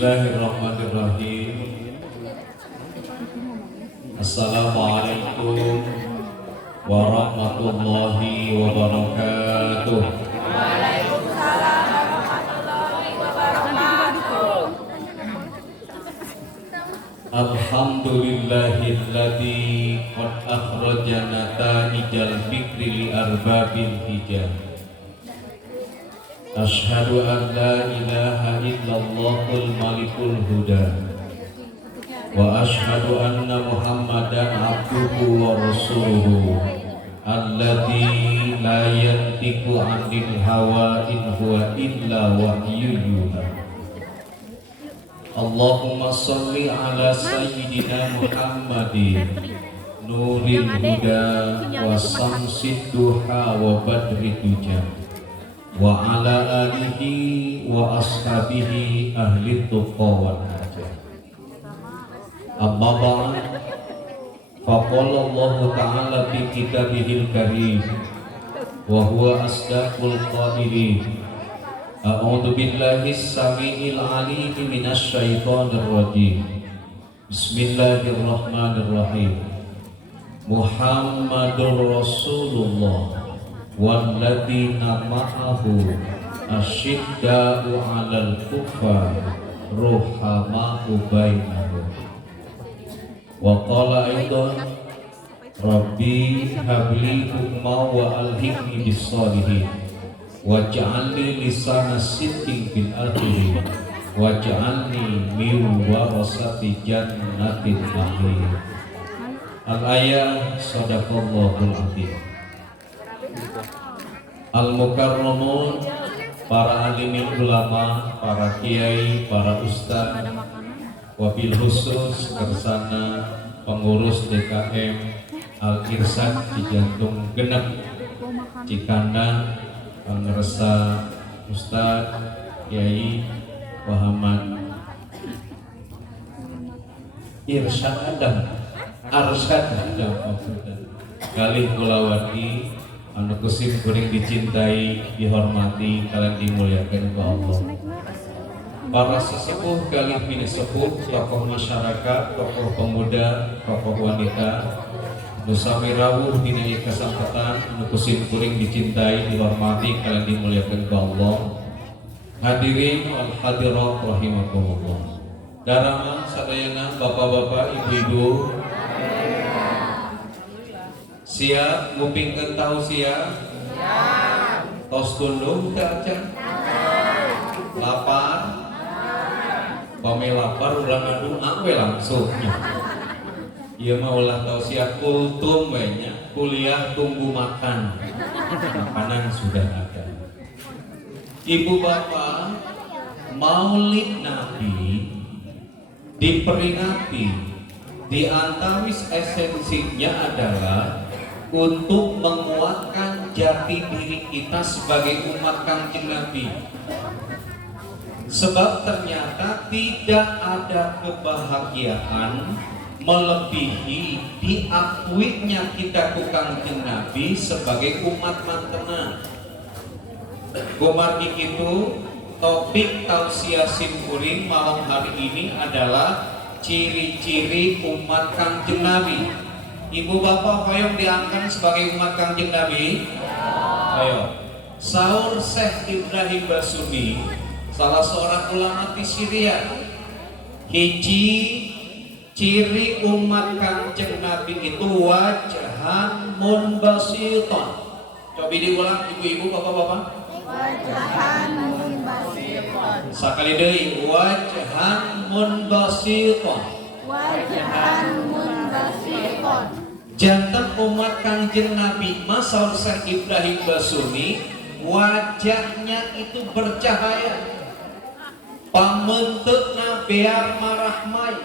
Bismillahirrahmanirrahim. Assalamualaikum warahmatullahi wabarakatuh. Waalaikumsalam warahmatullahi wabarakatuh. Alhamdulillahilladzi qad akhrajana tanijal fikri li arbabil hijab. Asyhadu an la ilaha illallahul malikul huda wa asyhadu anna muhammadan abduhu wa rasuluhu alladzi la yantiqu 'anil hawa in huwa illa wahyun yuha. Allahumma sholli ala sayyidina Muhammadin nuril huda wa samsid duha wa badri duja wa ala alihi wa ashabihi ahli tuqa wal hajah. Amma ba'd, faqala Allah ta'ala fi kitabihil karim wa huwa asdaqul qailin. A'udzu billahi samiil 'aliim minasy syaithanir rajim. Bismillahirrahmanirrahim. Muhammadur Rasulullah walladzina ma'ahu asyidda'u 'alal kuffar ruhama'u bainahum. Wa qala aidan rabbi habli hukma wa alhiqni bis sholihin waj'alni lisana sidqin fil akhirin waj'alni min warasati jannatin na'im. Al-ayah sadaqallahul azim. Al-mukarramun, para alimin ulama, para kiai, para ustaz, wabil khusus kersana pengurus DKM Al-Irsyad Cijantung Genep Cikanda, pengersa Ustaz Kiai Muhammad Irsyad Adam Arsyad Adam kalih kulawati anu kusim kuring dicintai, dihormati, kalian dimuliakan ke Allah. Para sesepuh kalih bini sepuh, tokoh masyarakat, tokoh pemuda, tokoh wanita, nu sami rawuh dina ieu kasempatan anu kusim kuring dicintai, dihormati, kalian dimuliakan ke Allah. Hadirin wal hadirat rahimakumullah. Darangan sadayana bapak-bapak, ibu-ibu, siap ngupingkeun tausiah? Siap. Tos tundung teh acan? Lapar? Pame lapar urang ngadu we langsung. Ieu mah ulah tausiah kultum we nya, kuliah tunggu makan. Makanan sudah ada. Ibu bapak, Maulid Nabi diperingati, di antawis esensinya adalah untuk menguatkan jati diri kita sebagai umat Kangjeng Nabi. Sebab ternyata tidak ada kebahagiaan melebihi diakuinya kita ku Kangjeng Nabi sebagai umat mantena. Kumargi itu topik tausiah simkuring malam hari ini adalah ciri-ciri umat Kangjeng Nabi. Ibu bapak hoyong diangkat sebagai umat Kangjeng Nabi. Ayo. Saur Syekh Ibrahim Basuni, salah seorang ulama di Syria, hiji ciri umat Kangjeng Nabi itu wajhan munbasiton. Coba diulang ibu-ibu bapak-bapak. Wajhan munbasiton. Sakali deui wajhan munbasiton. Wajhan munbasiton. Jantan umat Kangjeng Nabi Masaur Syekh Ibrahim Basuni, wajahnya itu bercahaya, pamenteukna bear marahmai,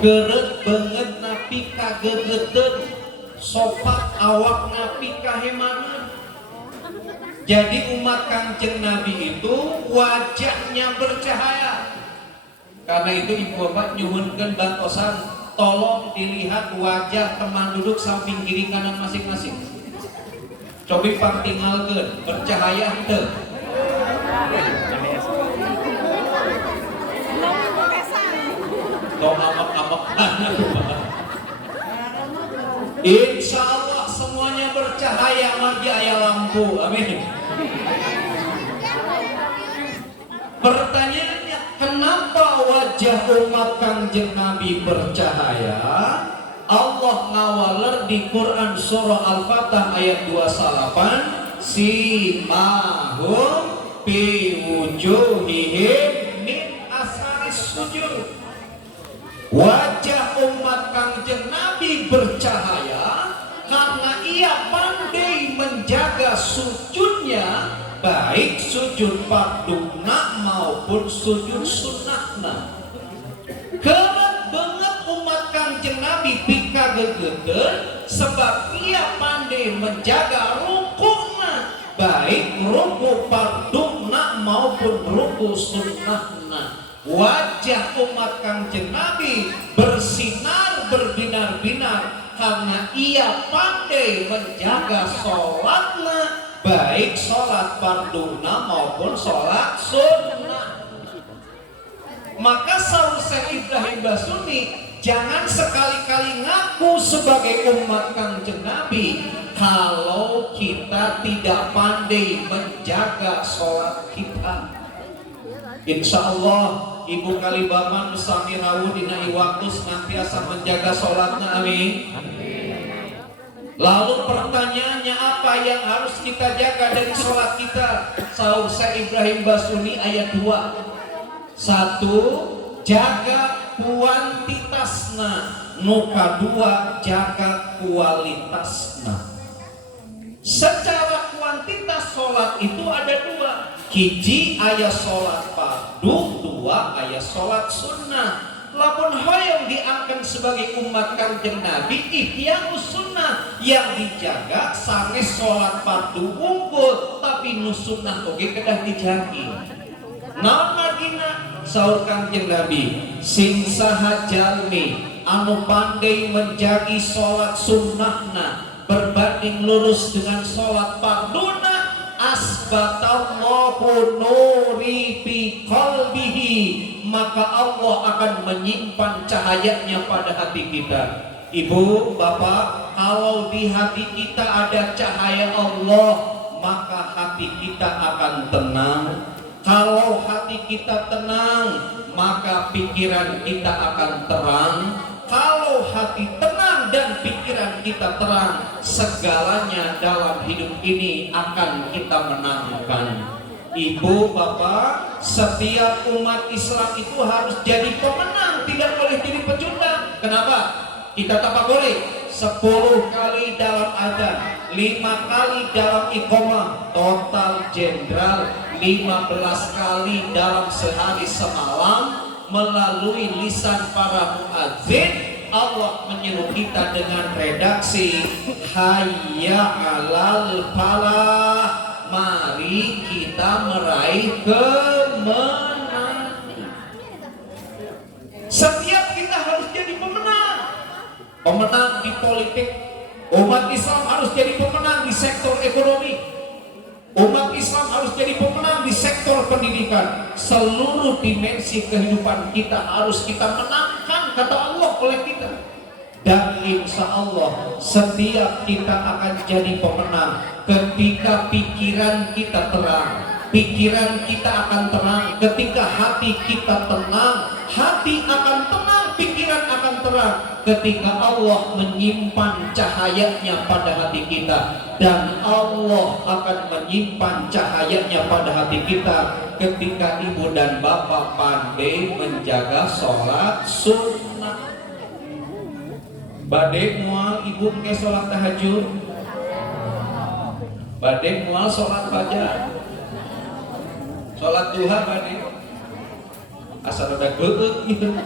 geureut beungeut napi kagegeteun, sopak awak napi kahemanan. Jadi umat Kangjeng Nabi itu wajahnya bercahaya. Karena itu ibu bapak nyuhunkeun bantosan, tolong dilihat wajah teman duduk samping kiri kanan masing-masing. Cobi partinggalkeun, bercahaya henteu? tong amak-amakan. Insya Allah semuanya bercahaya margi aya lampu. Amin. Pertanyaannya, kenapa wajah umat Kangjeng Nabi bercahaya? Allah ngawaler di Quran surah Al-Fatah ayat 28, simahum fi wujuhihim min asaris sujud. Wajah umat Kangjeng Nabi bercahaya karena ia pandai menjaga sujudnya, baik sujud farduna maupun sujud sunnahna. Keren banget umat Kangjeng Nabi pika gegeden sebab ia pandai menjaga rukukna, baik ruku farduna maupun ruku sunnahna. Wajah umat Kangjeng Nabi bersinar berbinar-binar karena ia pandai menjaga sholatnya, baik sholat farduna maupun sholat sunnah. Maka saur Syekh Ibrahim Basuni, jangan sekali-kali ngaku sebagai umat Kangjeng Nabi kalau kita tidak pandai menjaga sholat kita. Insya Allah Ibu Kalibaman sami rawuh dina waktu senantiasa menjaga sholatnya. Amin. Lalu pertanyaannya, apa yang harus kita jaga dari sholat kita? Saur Syekh Ibrahim Basuni ayat 2. 1. Jaga kuantitasna, nuka 2 jaga kualitasna. Secara kuantitas sholat itu ada 2. Hiji ayat sholat fardu, 2 ayat sholat sunnah. Lapun hoyong diangkat sebagai umat Kangjeng Nabi ihya'us sunnah, yang dijaga sanes sholat fardu unggul tapi nu sunnah oge kedah dijagi. Naon margina? Saur Kangjeng Nabi, sing saha jalmi anu pandai menjagi sholat sunnahna berbanding lurus dengan sholat farduna, asbatallahu nuri fi qalbihi, maka Allah akan menyimpan cahayanya pada hati kita. Ibu, bapak, kalau di hati kita ada cahaya Allah, maka hati kita akan tenang. Kalau hati kita tenang, maka pikiran kita akan terang. Kalau hati tenang dan pikiran kita terang, segalanya dalam hidup ini akan kita menangkan. Ibu, bapak, setiap umat Islam itu harus jadi pemenang, tidak boleh jadi pecundang. Kenapa? Kita tapakori 10 kali dalam adzan, 5 kali dalam iqamah, total jenderal 15 kali dalam sehari semalam melalui lisan para muadzin. Allah menyeru kita dengan redaksi hayya 'alal falah, mari kita meraih kemenangan. Setiap kita harus jadi pemenang. Pemenang di politik, umat Islam harus jadi pemenang di sektor ekonomi, umat Islam harus jadi pemenang di sektor pendidikan. Seluruh dimensi kehidupan kita harus kita menangkan, kata Allah, oleh kita. Dan insya Allah setiap kita akan jadi pemenang ketika pikiran kita terang. Pikiran kita akan terang ketika hati kita tenang. Hati akan tenang, pikiran akan terang ketika Allah menyimpan cahayanya pada hati kita. Dan Allah akan menyimpan cahayanya pada hati kita ketika ibu dan bapak pandai menjaga sholat sunnah. Badai mual ibu ke sholat tahajud, badai mual sholat fajar, sholat duha badai asal udah geut gitu.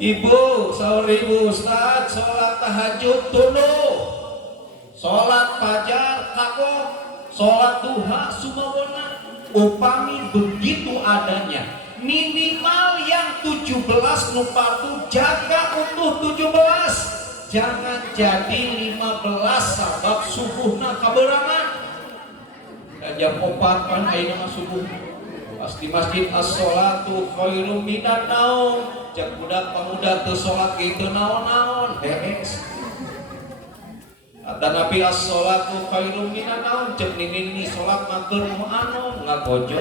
Ibu, sahur ibu ustad, sholat tahajud tuluh, sholat fajar kakok, sholat duha sumawona. Upami begitu adanya, minimal yang 17 nupatu jaga utuh 17, jangan jadi 15 sabab subuhna kaberangan. Jam 4 kan ayeuna subuh Pasti masjid as-sholatu khairum minan naum. Cek budak pemuda teu salat kitu naon-naon hees. Kata Nabi as-sholatu khairum minan naum. Cek nini salat mah keur anu ngagojo.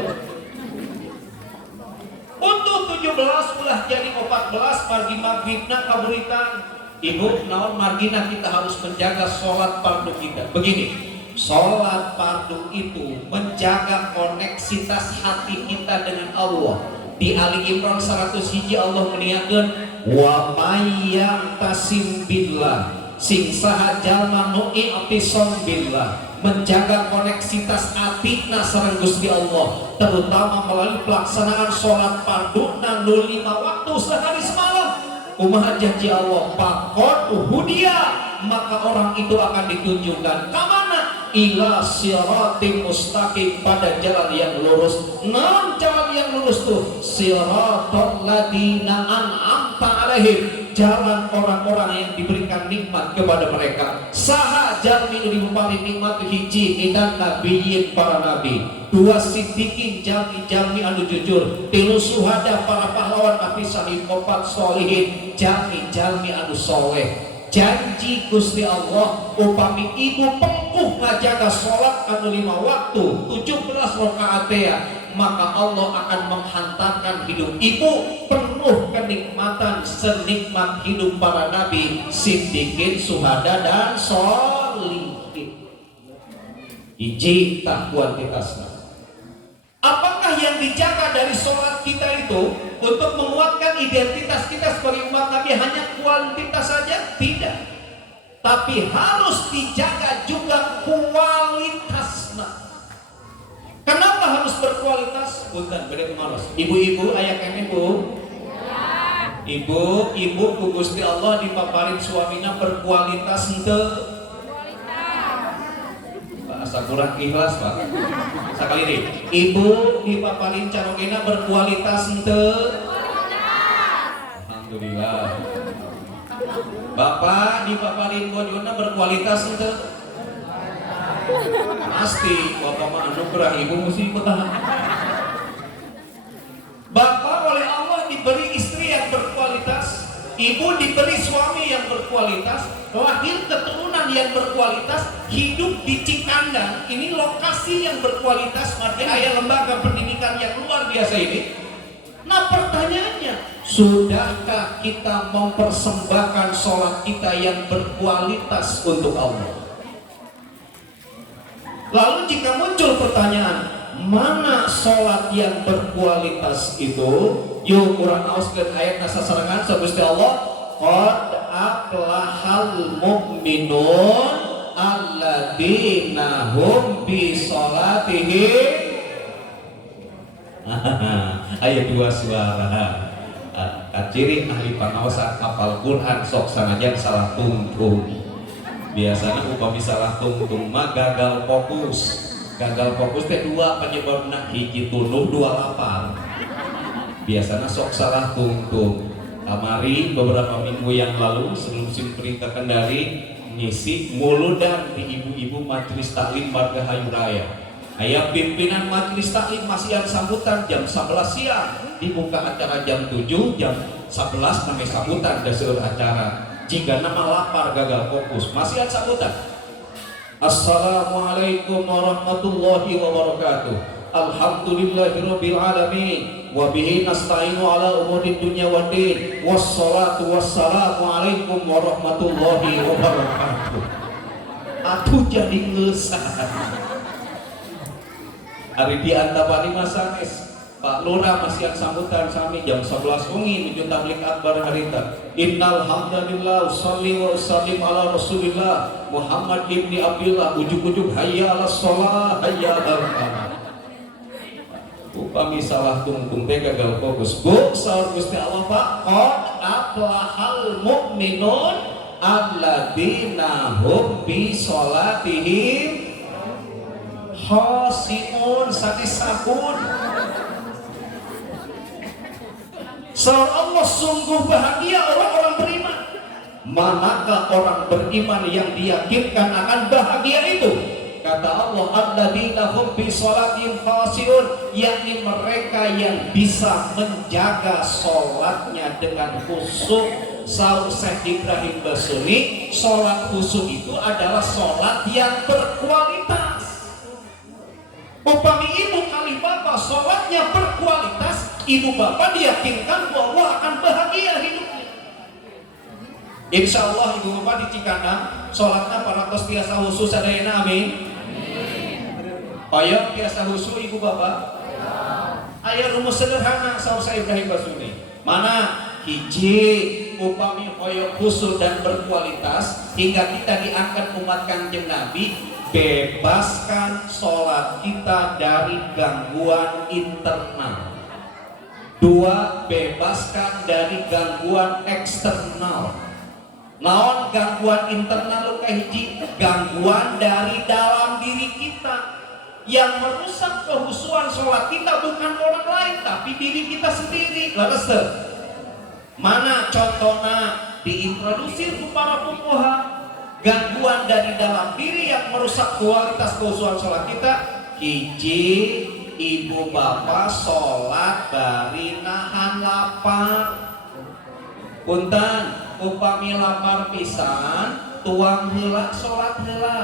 Untuk 17 ulah jadi 14 margi maghribna kaburitan. Ibu naon margina kita harus menjaga sholat fardu kita. Begini, sholat fardu itu menjaga koneksitas hati kita dengan Allah. Di Ali Imran 101 Allah meniakeun wa may ya'tasim billah sing saha jalma nu i'tisam billah, menjaga koneksitas atina sareng Gusti Allah, terutama melalui pelaksanaan sholat fardu nu 5 waktu sehari semalam. Kumaha janji Allah, faqad hudiya, maka orang itu akan ditunjukkan kemana? Ila siratim mustaqim, pada jalan yang lurus. Non jalan yang lurus tuh siratal ladina an'amta alaihim, jalan orang-orang yang diberikan nikmat kepada mereka. Saha jalmi nu diberi nikmat hiji dan nabiyyin, para nabi. 2 siddiqin, jalmi anu jujur. 3 syuhada, para pahlawan nabi sahih. 4 sholihin, jalmi anu soleh. Janji Gusti Allah, upami ibu pengkuh ngajaga sholat anu 5 waktu 17 rakaat, maka Allah akan menghantarkan hidup ibu penuh kenikmatan senikmat hidup para nabi, siddiqin, syuhada dan sholihin. Iji tak kuantitasna. Apakah yang dijaga dari sholat kita itu untuk menguatkan identitas kita sebagai umat Nabi hanya kuantitas saja? Tidak. Tapi harus dijaga juga kualitasnya. Kenapa harus berkualitas? Bukan beda kemaros. Ibu-ibu, ayah kene bu. Ibu ku Gusti Allah dipaparin suaminya berkualitas henteu. Asa kurang ikhlas Pak. Sakali deh. Ibu dipaparin carogena berkualitas henteu. Alhamdulillah. Bapak dipaparin bojona berkualitas henteu. Pasti bapak mah anugerah, ibu mesti bertahan. Bapak oleh Allah diberi istri yang berkualitas, ibu diberi suami yang berkualitas, lahir keturunan yang berkualitas, hidup di Cikandang, ini lokasi yang berkualitas, margi aya lembaga pendidikan yang luar biasa ini. Nah pertanyaannya, sudahkah kita mempersembahkan sholat kita yang berkualitas untuk Allah? Lalu jika muncul pertanyaan, mana sholat yang berkualitas itu? Yuk Quran auskeun ayat sasarangan Gusti Allah, qad aflahal mu'minun alladzina hum bi sholatihim. Ayat 2 suara. Ciri ahli pangaosan hafal Quran sok sanajan salah tungtung. Biasanya upami salah tungtung mah gagal fokus. Gagal fokus teh 2 penyebabna, hiji tunuh 2 lapar. Biasanya sok salah tungtung. Kamari beberapa minggu yang lalu sebelum musim perintah Kendari ngisi muludan di ibu-ibu majelis taklim warga Hayu Raya. Aya pimpinan majelis taklim masihan sambutan jam 11 siang, dibuka acara jam 7, jam 11 namanya sambutan dan seluruh acara. Jika nama lapar gagal fokus, masihan sambutan. Assalamualaikum warahmatullahi wabarakatuh. Alhamdulillahirabbil alamin. Wa bihi nasta'inu ala umuri dunya waddin. Wassalatu wassalamu alaikum warahmatullahi wabarakatuh. Atuh jadi ngeusah. Ari di antapani masanes Pak Lurah masihan sambutan sami jam 11 wengi menuju tablik akbar harita. Innal hamdalillah sholli wa sallim ala Rasulillah Muhammad ibni Abdullah, ujug-ujug hayya 'alas shalah hayya 'alal falah. Upami salah tungtung teh gagal fokus. Bu, saur Gusti Allah Pak, qad aflahal mu'minun alladzina hum bi sholatihim khashi'un, satisakun. Saur Allah, sungguh bahagia orang-orang beriman. Manakah orang beriman yang diyakinkan akan bahagia itu? Kata Allah, alladzina hum fi sholatin khashi'un, yakni mereka yang bisa menjaga sholatnya dengan khusyuk. Saur Syekh Ibrahim Basuri, sholat khusyuk itu adalah sholat yang berkualitas. Upami ibu kali bapak sholatnya berkualitas, ibu bapak diyakinkan bahwa akan bahagia hidupnya. Insya Allah ibu bapak di Cikandang sholatnya para tos tiasa khusus adayana, amin. Ayo tiasa khusus ibu bapak. Ayo rumus sederhana saur Syekh Ibrahim Basuri. Mana hiji upami koyok khusus dan berkualitas hingga kita diangkat umat Kanjeng Nabi, bebaskan sholat kita dari gangguan internal. Dua, bebaskan dari gangguan eksternal. Naon gangguan internal luka hiji? Gangguan dari dalam diri kita. Yang merusak kehusuan sholat kita bukan orang lain tapi diri kita sendiri. Laras mana contohnya diintroduksi ke para fuqaha, gangguan dari dalam diri yang merusak kualitas kehusuan sholat kita. Hiji, ibu bapak sholat bari nahan lapar. Punten, upami lapar pisan, tuang heula sholat heula.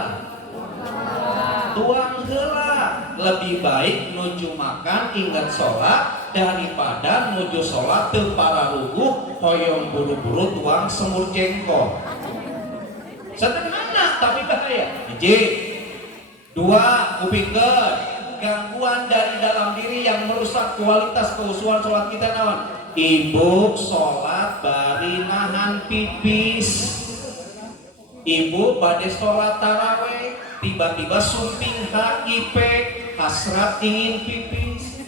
Tuang heula, lebih baik nuju makan ingat sholat daripada nuju sholat teu pararuguh hoyong buru-buru tuang semur jengkol. Sederhana tapi bahaya. Hiji, dua, kupingkeun gangguan dari dalam diri yang merusak kualitas kehusuan sholat kita naon? Ibu sholat bari nahan pipis. Ibu bade sholat taraweh, tiba-tiba sumping HIP, hasrat ingin pipis.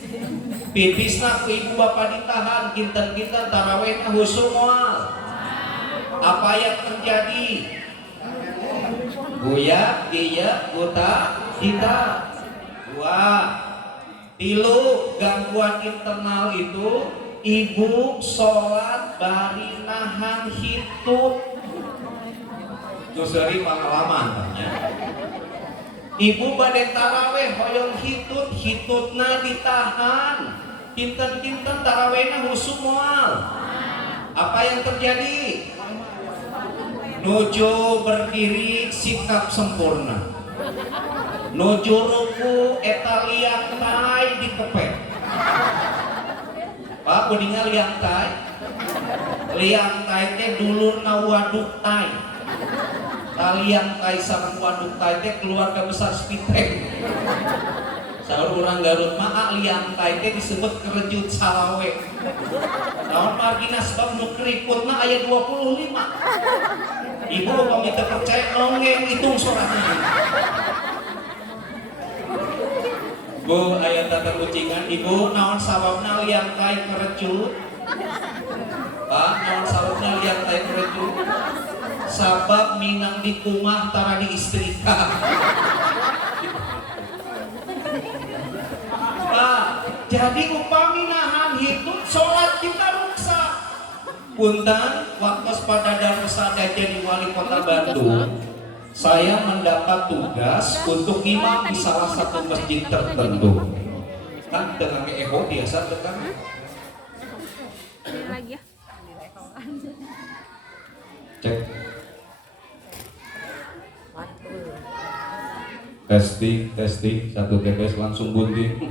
Pipisna ku ibu bapak ditahan, kinten-kinten tarawehna husuk moal. Apa yang terjadi? Buya, iya, buta, kita. Dua, tilu, gangguan internal itu ibu sholat bari nahan hitut. Doseri pengalaman tanya. Ibu bade taraweh hoyong hitutna ditahan. Kinten-kinten tarawehna husuk moal. Apa yang terjadi? Nuju berdiri sikap sempurna. Nuju ruku eta liang tai dikepet. Pak kuningal liang tai. Liang tai teh dulurna waduk tai. Kalian kai sareng waduk tai teh keluarga besar Spitek. Saur urang Garut mah liang tai teh disebut kerejut salawe. Naon margina sebab nu keriputna aya 25. Ibu upami teu percaya nongeng hitung sorangan. Bu aya tata kucingan ibu naon sababna liang tai kerejut? Pak naon sababna liang tai kerejut? Sabab minang di kumah tara di istrika. Nah, jadi upami nahan hitut sholat kita rusak. Punten, waktu pada Darusada jadi wali kota Bandung, saya mendapat tugas untuk imam di salah satu masjid tertentu. Kan dengan eho biasa dengan cek. Testing, satu TPS langsung bunting.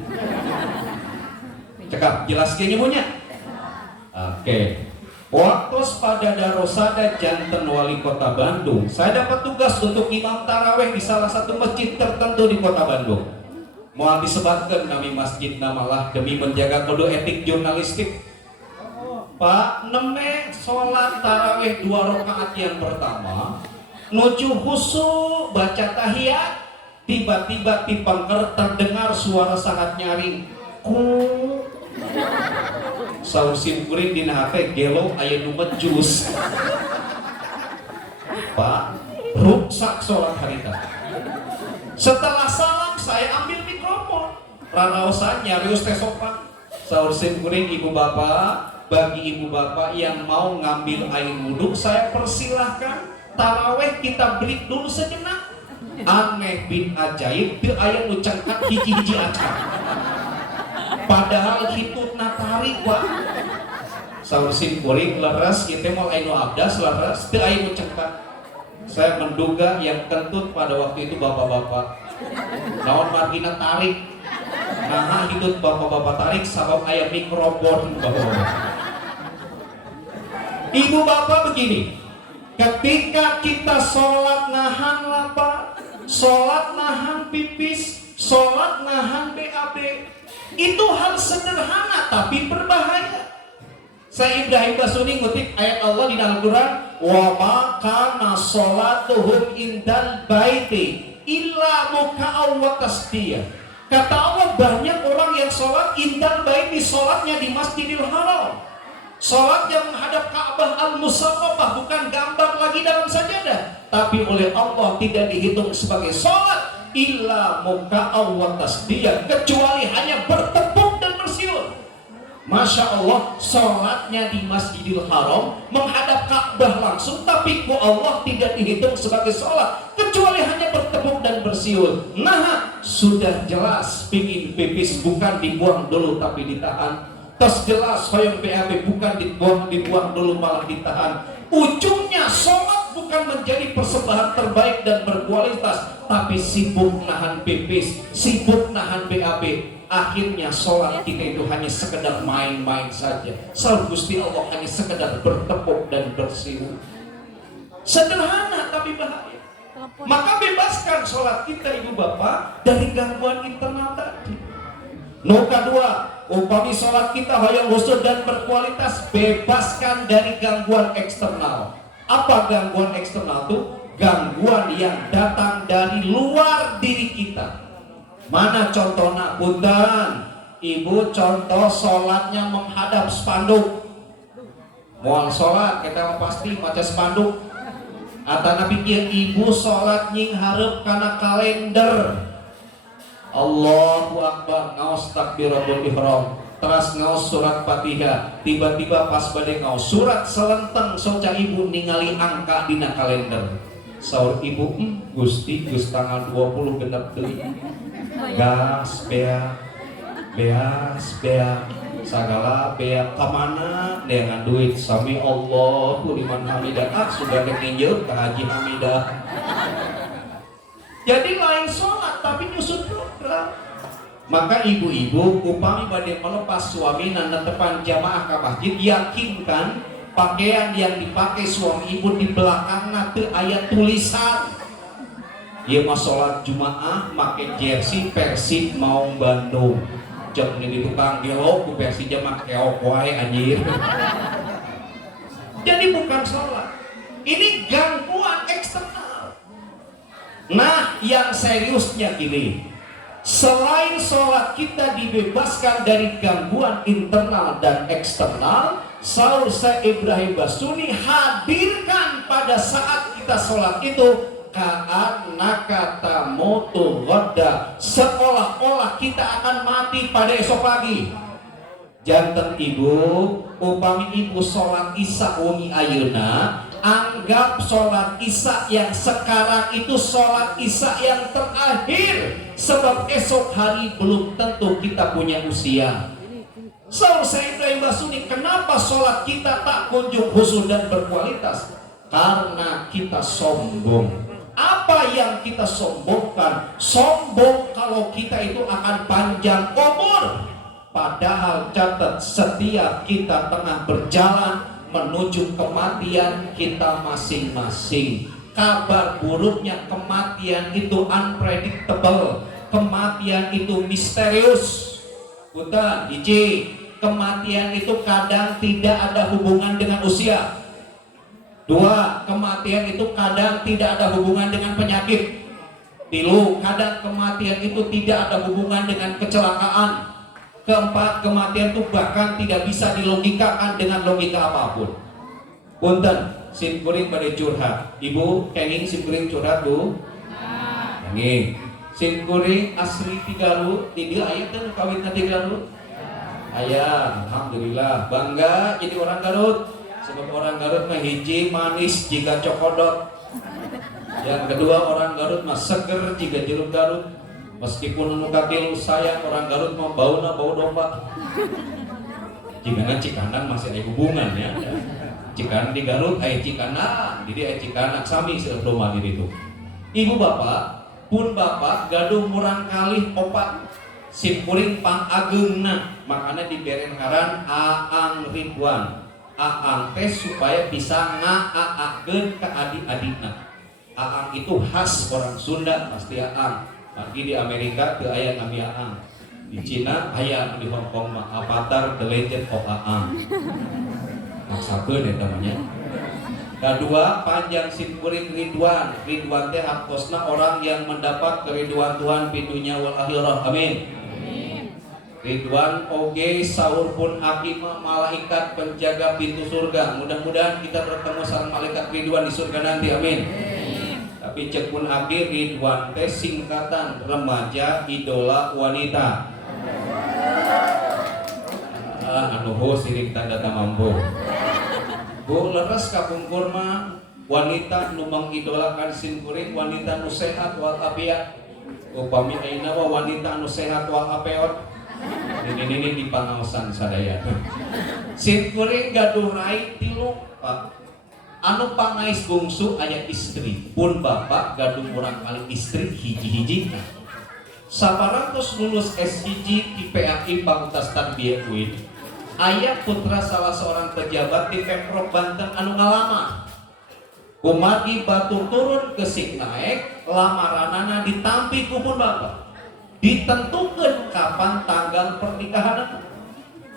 Cekap, jelas kayaknya punya. Oke. Waktu pada Darusada janten wali kota Bandung, saya dapat tugas untuk imam taraweh di salah satu masjid tertentu di kota Bandung. Mau disebutkan nami masjid namalah demi menjaga kode etik jurnalistik. Pak, neme sholat taraweh 2 rakaat yang pertama, nuju khusyuk baca tahiyat. Tiba-tiba di pangker terdengar suara sangat nyaring. Saur simkuring dina hate gelo aya nu mejus. Pak, rusak sholat harita. Setelah salam saya ambil mikrofon. Raraosan nyarius teh sopan. Saur simkuring ibu bapak, bagi ibu bapak yang mau ngambil air wudhu saya persilahkan. Taraweh kita break dulu sejenak. aneh bin ajaib teu aya nu cangkat hiji-hiji acan. Padahal hitutna tarik Pak. Saur sim kuring leres ieu teh moal anu abdas leres teu aya nu cangkat. Saya menduga yang kentut pada waktu itu bapak-bapak. Naon margina tarik. Nah hitut bapak-bapak tarik sabab aya mikrofon bapak-bapak. Ibu bapak begini. Ketika kita sholat nahan lapar, sholat nahan pipis, sholat nahan BAB, itu hal sederhana tapi berbahaya. Saya Ibrahim Basuni ngutip ayat Allah di dalam Al-Quran, wa ma kana sholatuhum indal baiti illa muka'aw wa tasdiyah. Kata Allah, banyak orang yang sholat indal baiti, sholatnya di Masjidil Haram, sholat yang menghadap Ka'bah al-Musawwafah, bukan gambar lagi dalam sajadah, tapi oleh Allah tidak dihitung sebagai sholat illa muka'aw wa tasdiyah, kecuali hanya bertepuk dan bersiul. Masya Allah, sholatnya di Masjidil Haram menghadap Ka'bah langsung, tapi ku Allah tidak dihitung sebagai sholat kecuali hanya bertepuk dan bersiul. Nah, sudah jelas pingin pipis bukan dibuang dulu tapi ditahan. Terus jelas hoyong BAB bukan dibuang dulu malah ditahan. Ujungnya sholat bukan menjadi persembahan terbaik dan berkualitas, tapi sibuk nahan pipis, sibuk nahan BAB. Akhirnya sholat kita itu hanya sekedar main-main saja. Saur Gusti Allah hanya sekedar bertepuk dan bersiul. Sederhana tapi bahaya. Maka bebaskan sholat kita ibu bapak dari gangguan internal tadi. No kedua, upami sholat kita hayang khusyuk dan berkualitas, bebaskan dari gangguan eksternal. Apa gangguan eksternal itu? Gangguan yang datang dari luar diri kita. Mana contohnya? Punten, ibu contoh sholatnya menghadap spanduk. Mual sholat kita pasti maca spanduk. Atana pikir ibu sholat nying hareup kana kalender. Allahu Akbar, ngaos takbiratul ihram, teras ngaos surat Fatihah, tiba-tiba pas bade ngaos surat selenteng soca ibu ningali angka dina kalender. Saur ibu, Gusti geus tanggal 20 genep deui. Gas beas sagala bea kamana dengan duit sami Allahu liman hamidah. Sudah ketinjau ke Haji Hamidah. Jadi lain sholat tapi nyusun program. Maka ibu-ibu upami badai melepas suami nanda depan jamaah ke masjid, yakinkan pakaian yang dipakai suami ibu di belakangna teu aya tulisan. Ieu mah sholat Jumaah make jersey Persib Maung Bandung. Cek di tukang geok ku Persija mah keok wae anjir. Jadi bukan sholat. Ini gangguan eksternal. Nah, yang seriusnya gini. Selain sholat kita dibebaskan dari gangguan internal dan eksternal, saur saya Ibrahim Basuni hadirkan pada saat kita sholat itu ka'annaka tamutu ghadda, seolah-olah kita akan mati pada esok pagi. Janten ibu, upami ibu sholat isya wengi ayeuna, anggap sholat isya yang sekarang itu sholat isya yang terakhir, sebab esok hari belum tentu kita punya usia. Saur saya Ibrahim Basuni, kenapa sholat kita tak kunjung khusyuk dan berkualitas? Karena kita sombong. Apa yang kita sombongkan? Sombong kalau kita itu akan panjang umur. Padahal catat, setiap kita tengah berjalan menuju kematian kita masing-masing. Kabar buruknya kematian itu unpredictable. Kematian itu misterius. Punten, hiji, kematian itu kadang tidak ada hubungan dengan usia. Dua, kematian itu kadang tidak ada hubungan dengan penyakit. Tilu, kadang kematian itu tidak ada hubungan dengan kecelakaan. Keempat, kematian itu bahkan tidak bisa dilogikakan dengan logika apapun. Punten, sim kuring pada curhat. Ibu, kenging sim kuring curhat bu? Kenging. Sim kuring asli Tigalu, tidak ayat dan kawin Tigalu? Ayah, alhamdulillah, bangga jadi orang Garut. Sebab orang Garut mah hiji manis jika cokodot. Yang kedua, orang Garut mah seger jika jeruk Garut. Meskipun anu katilu sayang orang Garut mah bauna bau domba. Jika Cikanang masih ada hubungan ya. Cikanang di Garut aya Cikanang, jadi aya Cikanang sami seudoma di ditu. Ibu bapak, pun bapak gaduh murang kalih opat simkuring pang ageungna, makanya diberi ngaran Aang Ridwan. Aang teh supaya bisa ngaaakeun ka adik-adikna. Aang itu khas orang Sunda, pasti Aang. Lagi di Amerika teu aya nami Aang. Di Cina aya, di Hong Kong mah Avatar The Legend of Aang. Maksakeun ya namanya. Kedua, panjang simkuring Ridwan. Ridwan teh hakosna orang yang mendapat keriduan Tuhan di dunia wal akhirah. Amin. Ridwan oge saur pun hakim malaikat penjaga pintu surga. Mudah-mudahan kita bertemu sama malaikat Ridwan di surga nanti. Amin. Tapi cek pun hakim Ridwan teh singkatan remaja idola wanita. Anu ho sirik tanda tamambo. Bu leres kapungkur mah wanita nu mengidolakan simkuring wanita nu sehat wal afiat. Upami ayeuna wanita nu sehat wal afiat. Ini di pangaosan sadaya. Simkuring gaduh rai tilu Pak. Anu pangais bungsu aya istri, pun bapak gaduh murang kali istri hiji-hiji. Saparantos lulus S1 di PAI Fakultas Tarbiyah UIN. Ayah putra salah seorang pejabat di Pemprov Banten anu ngalama. Kumagi batu turun ke sik naik, lamaranana ditampi kupun bapak. Ditentukan kapan tanggal pernikahan.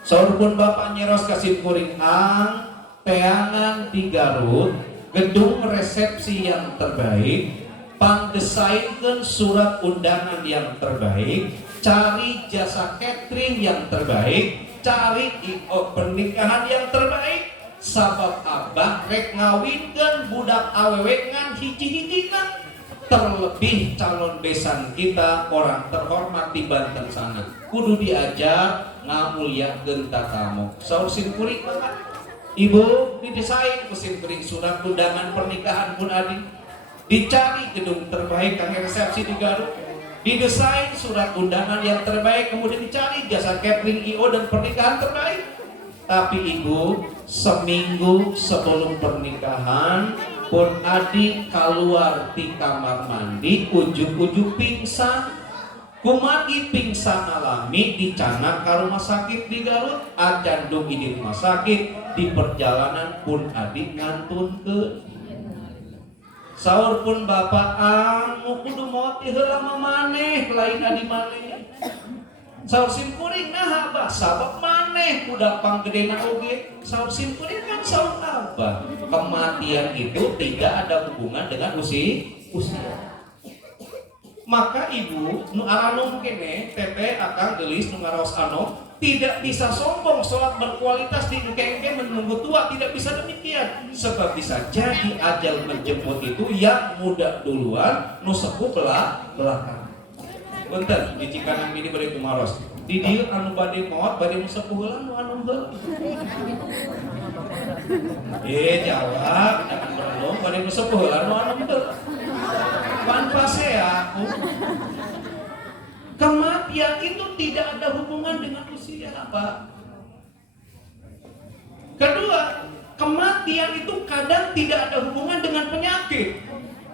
Saur pun bapak nyeros kasih kuring ang, teangan di Garut, gedung resepsi yang terbaik, pangdesainkeun surat undangan yang terbaik, cari jasa catering yang terbaik, cari pernikahan yang terbaik. Sabab abah rek ngawinkeun budak awewe ngan hiji-hijina. Terlebih calon besan kita orang terhormat di Banten sana kudu diajar ngamulyakeun tatamu. Saur simkuring ibu didesain ku simkuring surat undangan pernikahan pun adi. Dicari gedung terbaik kangge resepsi di Garut. Didesain surat undangan yang terbaik, kemudian dicari jasa catering IO dan pernikahan terbaik. Tapi ibu seminggu sebelum pernikahan pun adik keluar di kamar mandi ujuk-ujuk pingsan. Kumagi pingsan alami dicanak ke rumah sakit di Garut. Acan dugi di rumah sakit, di perjalanan pun adik ngantun ke. Saur pun bapak anu kudu moti heula maneh lain adi maneh. Saur simkuring nah abah sabab maneh budak panggedena oge. Saur simkuring kan saur abah. Kematian itu tidak ada hubungan dengan usia. Maka ibu nu aranum kene teteh akang geulis nu ngaraos anom tidak bisa sombong sholat berkualitas di engke-engke menunggu tua, tidak bisa demikian. Sebab bisa jadi ajal menjemput itu yang muda duluan nu sepuh belakang. Punten di Cikanang ini bari kumaros. Di dieu anu bade maot bade nu sepuh heula nu anu heula. Jawab jangan berlom bade nu sepuh heula nu anu heula. Pan pase aku. Kematian itu tidak ada hubungan dengan usia, Pak. Kedua, kematian itu kadang tidak ada hubungan dengan penyakit.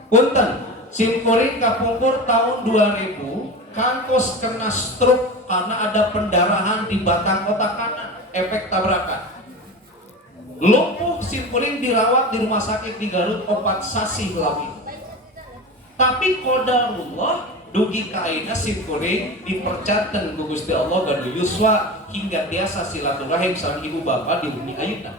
Punten, simkuring kapungkur tahun 2000, kantos kena stroke karena ada pendarahan di batang otak kanan, efek tabrakan. Lumpuh simkuring dirawat di rumah sakit di Garut 4 sasi lagi. Tapi qadarullah dugi kaina simkuring dipercaten ku Gusti Allah gaduh yuswa hingga biasa silaturahim sareng ibu bapak di bumi ayeuna.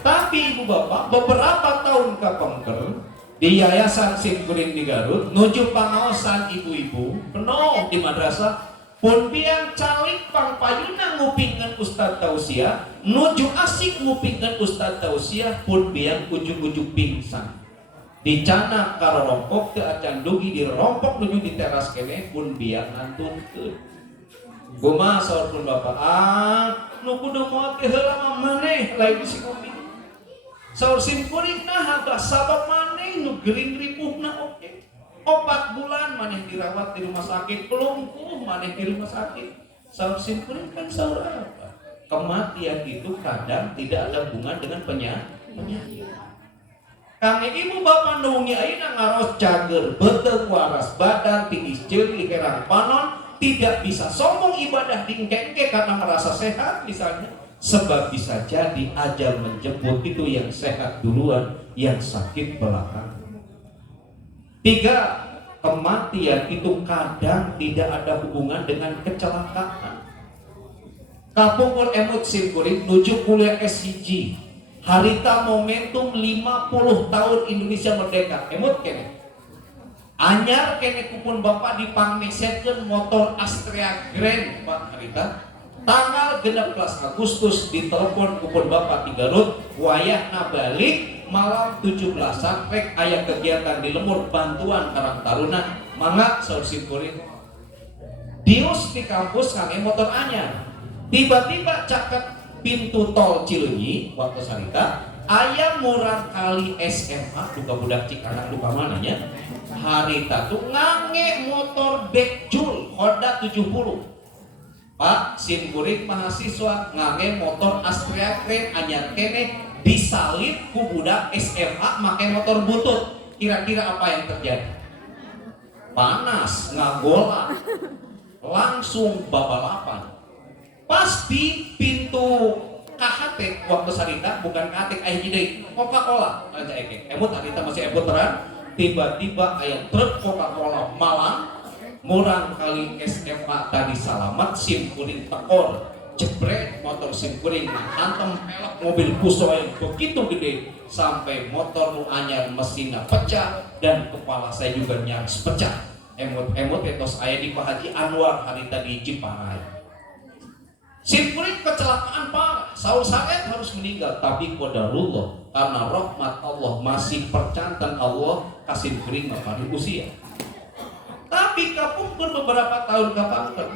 Tapi ibu bapak beberapa tahun kapengker di yayasan simkuring di Garut nuju pangaosan ibu-ibu penuh di madrasah pun biang calik pangpayuna ngupingkeun Ustaz Tausiah nuju asik ngupingkeun Ustaz Tausiah pun biang ujug-ujug pingsan. Dicana karo rompok teu acan dugi dirompok nuju di teras kene pun biang ngantunkeun. Kumaha saur pun bapak nu kudu moal teh heula mah maneh lain si kopi. Saur simkuring nah sabab maneh deui nu gering ripuhna oke. 4 bulan maneh dirawat di rumah sakit, lumpuh maneh di rumah sakit. Saur simkuring kan saur apa? Kematian itu kadang tidak ada hubungan dengan penyakit. Kang ibu bapak nungi ayeuna ngaros cager, beuteuh waras, badan tinggi jeung liherang panon, tidak bisa sombong ibadah dingkengke karena merasa sehat misalnya. Sebab bisa jadi ajal menjemput itu yang sehat duluan, yang sakit belakangan. 3. Kematian itu kadang tidak ada hubungan dengan kecelakaan. Kapungkur emut simkuring nuju kuliah S1. Harita momentum 50 tahun Indonesia merdeka. Emut kene. Anyar kene kupun bapak dipangmesetkeun motor Astrea Grand Pak Harita. Tanggal 16 Agustus ditelepon kupun bapak di Garut, wayahna balik malam 17-an rek aya kegiatan di Lemur bantuan Karang Taruna. Mangga saur simkuring. Dius di kampus kangge motor anyar. Tiba-tiba caket pintu tol Cileunyi waktu sarita aya murang kali SMA duka budak Cikarang duka mananya harita tuh ngange motor Bekjul Honda 70. Pak simkuring mahasiswa ngange motor Astrea Grand anyar kene disalib ku budak SMA make motor butut. Kira-kira apa yang terjadi? Panas, ngagola, langsung babalapan. Pasti pintu KHT waktu sarita bukan KHT aya deui Coca-Cola aja eke. Emut harita masih eputeran tiba-tiba aya truk Coca-Cola malang murang kali SMA tadi salamat simkuring tekor jebret motor simkuring antem pelek mobil puso yang begitu gede sampai motor nu anyar mesinnya pecah dan kepala saya juga nyaris pecah. Emut etos aya di Pak Haji Anwar harita di Ciparai. Simkuring kecelakaan parah, saur saet harus meninggal, tapi qadarullah karena rahmat Allah masih percantan Allah kasih simkuring mapari usia. Tapi kapungkur beberapa tahun kapangker,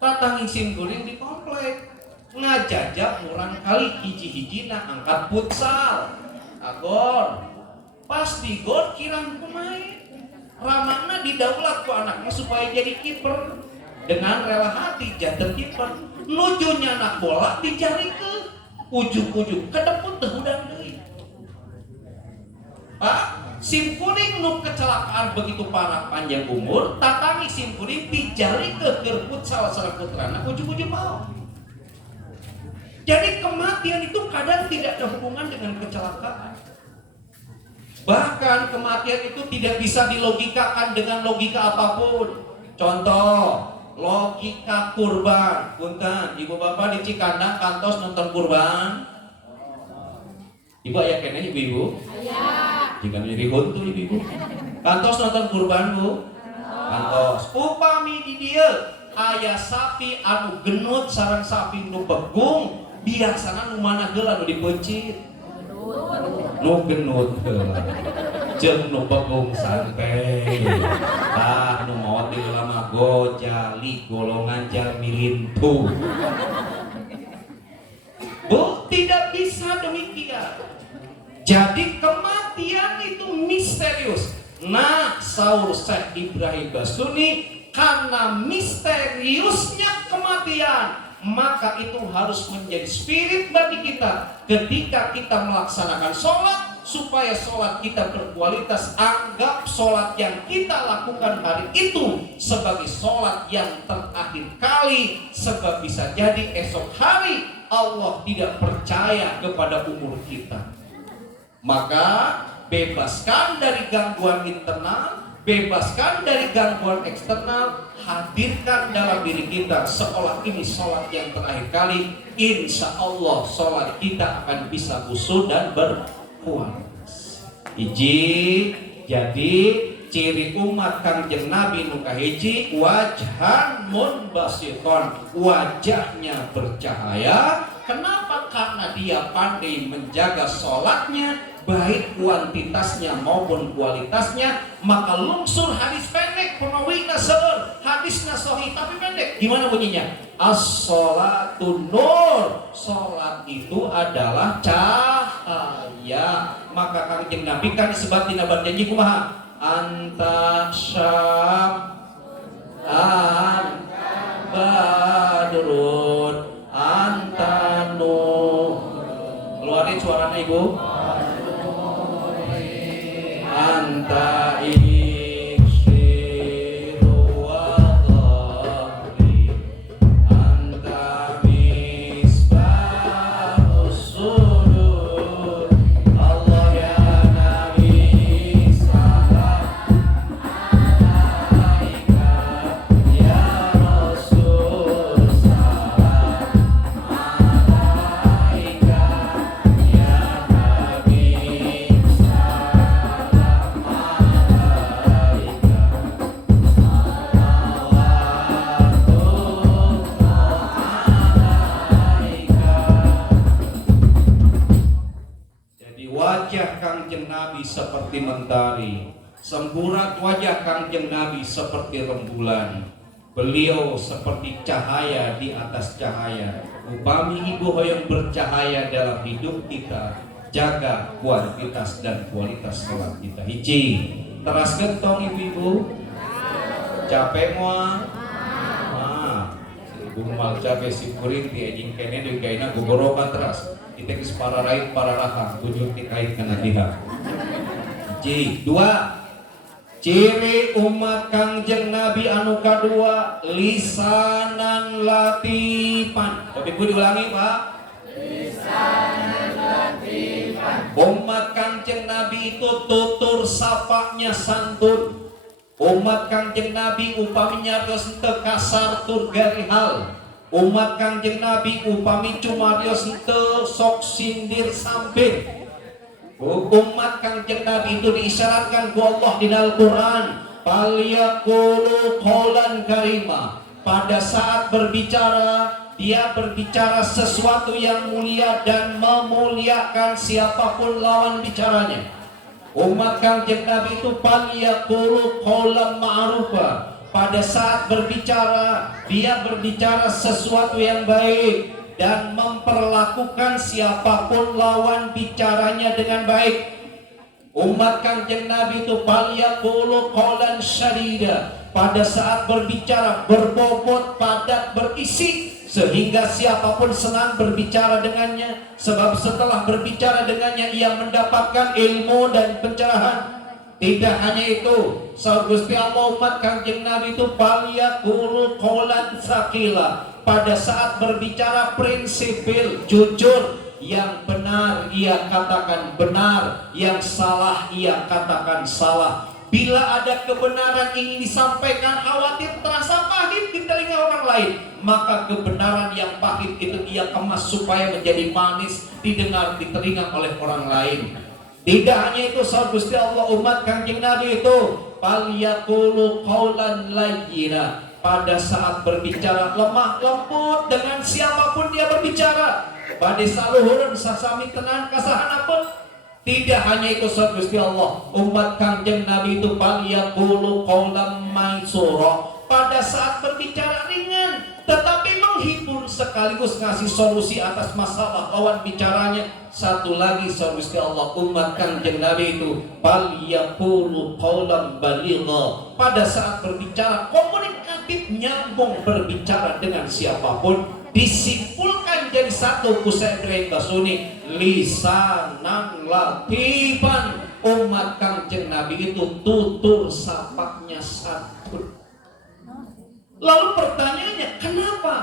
tatangi simkuring di komplek ngajajak murang kali hiji-hijina angkat futsal, agor, pasti gor kirang pemain, ramana didaulat ku anaknya supaya jadi kiper dengan rela hati janten kiper. Nujunya anak bola dicari ke ujung-ujung kedeput teh udang deui. Pak, simkuring nu kecelakaan begitu parah panjang umur, tatangi simkuring dicari ke gerbut salah sareng putrana ujung-ujung mau. Jadi kematian itu kadang tidak ada hubungan dengan kecelakaan. Bahkan kematian itu tidak bisa dilogikakan dengan logika apapun. Contoh logika kurban. Punten, ibu bapak di Cikandang kantos nonton kurban. Ibu aya keneh ibu-ibu? Aya. Jika menjadi huntu ibu-ibu. Kantos nonton kurban bu? Kantos. Upami di dieu aya sapi anu genut sareng sapi nu begung, biasana nu mana geula nu dipencit. Nu genut heula. Jeung nu begung santai. Tah nu maot di lama gojali golongan jamilintu. Bu, tidak bisa demikian. Jadi kematian itu misterius. Nah, saur Syekh Ibrahim Bastuni karena misteriusnya kematian, maka itu harus menjadi spirit bagi kita ketika kita melaksanakan sholat. Supaya sholat kita berkualitas, anggap sholat yang kita lakukan hari itu sebagai sholat yang terakhir kali. Sebab bisa jadi esok hari Allah tidak percaya kepada umur kita. Maka bebaskan dari gangguan internal, bebaskan dari gangguan eksternal, hadirkan dalam diri kita seolah ini sholat yang terakhir kali. Insya Allah sholat kita akan bisa khusyuk dan berkualitas. Jadi ciri umat Kangjeng Nabi nu kahiji wajhan munbasiton, wajahnya bercahaya. Kenapa? Karena dia pandai menjaga sholatnya, baik kuantitasnya maupun kualitasnya. Maka lungsur hadis pendek penawina seueur, hadisna sahih tapi pendek. Gimana bunyinya? As-sholatu nur. Salat itu adalah cahaya. Maka Kangjeng Nabi kan disebut dina janji kumaha? Anta syam'an badrun anta nur. Keluarin suaranya Ibu. Anta iksiru wa dhahri anta misbahus sudur. Allah ya Nabi salam alaika ya Rasul salam alaika ya Habib salam alaika Jadi wajah Kangjeng Nabi seperti mentari, semburat wajah Kangjeng Nabi seperti rembulan. Beliau seperti cahaya di atas cahaya. Upami ibu hoyong bercahaya dalam hidup kita, jaga kuantitas dan kualitas sholat kita. Hiji, teras gentong ibu-ibu, capek mua, ibu mal capek si kuring ti ejing kene di kaina gogorokan teras. Kita geus para raih para rahang ujung dikait kana diha. Hiji, dua, ciri umat Kangjeng Nabi anu kadua lisanan latifan. Tapi ku diulangi Pak. Lisanan latifan. Umat Kangjeng Nabi itu tutur sapanya santun. Umat Kangjeng Nabi upaminya geus teu kasar tur garihal. Umat Kangjeng Nabi upami cumarios teu sok sindir samping. Umat Kangjeng Nabi itu diisyaratkan ku Allah di Al-Quran, falyaqulu qawlan karima. Pada saat berbicara, dia berbicara sesuatu yang mulia dan memuliakan siapapun lawan bicaranya. Umat Kangjeng Nabi itu falyaqulu qawlan ma'rufa. Pada saat berbicara, dia berbicara sesuatu yang baik dan memperlakukan siapapun lawan bicaranya dengan baik. Umat Kangjeng Nabi itu falyaqulu qawlan syadida. Pada saat berbicara berbobot, padat, berisi sehingga siapapun senang berbicara dengannya, sebab setelah berbicara dengannya ia mendapatkan ilmu dan pencerahan. Tidak hanya itu, sahabat Gusti Allah, umat Kangjeng Nabi itu falyaqulu qawlan tsaqila. Pada saat berbicara prinsipil, jujur, yang benar ia katakan benar, yang salah ia katakan salah. Bila ada kebenaran ingin disampaikan, khawatir terasa pahit di telinga orang lain, maka kebenaran yang pahit itu ia kemas supaya menjadi manis didengar di telinga oleh orang lain. Tidak hanya itu, sahabat Gusti Allah, umat Kangjeng Nabi itu falyaqulu qawlan layyina. Pada saat berbicara lemah lembut dengan siapapun dia berbicara. Bade saluhureun sasami tenan kasahanapun. Tidak hanya itu, sahabat Gusti Allah, umat Kangjeng Nabi itu falyaqulu qawlan maisura. Pada saat berbicara ringan tetapi menghibur sekaligus ngasih solusi atas masalah lawan bicaranya. Satu lagi, sahabat Gusti Allah, umat Kangjeng Nabi itu falyaqulu qawlan baligha. Pada saat berbicara komunikatif, nyambung berbicara dengan siapapun. Disimpulkan jadi satu ku Ibrahim Basuni, lisanan latifan. Umat Kangjeng Nabi itu tutur sapaknya santun. Lalu pertanyaannya, kenapa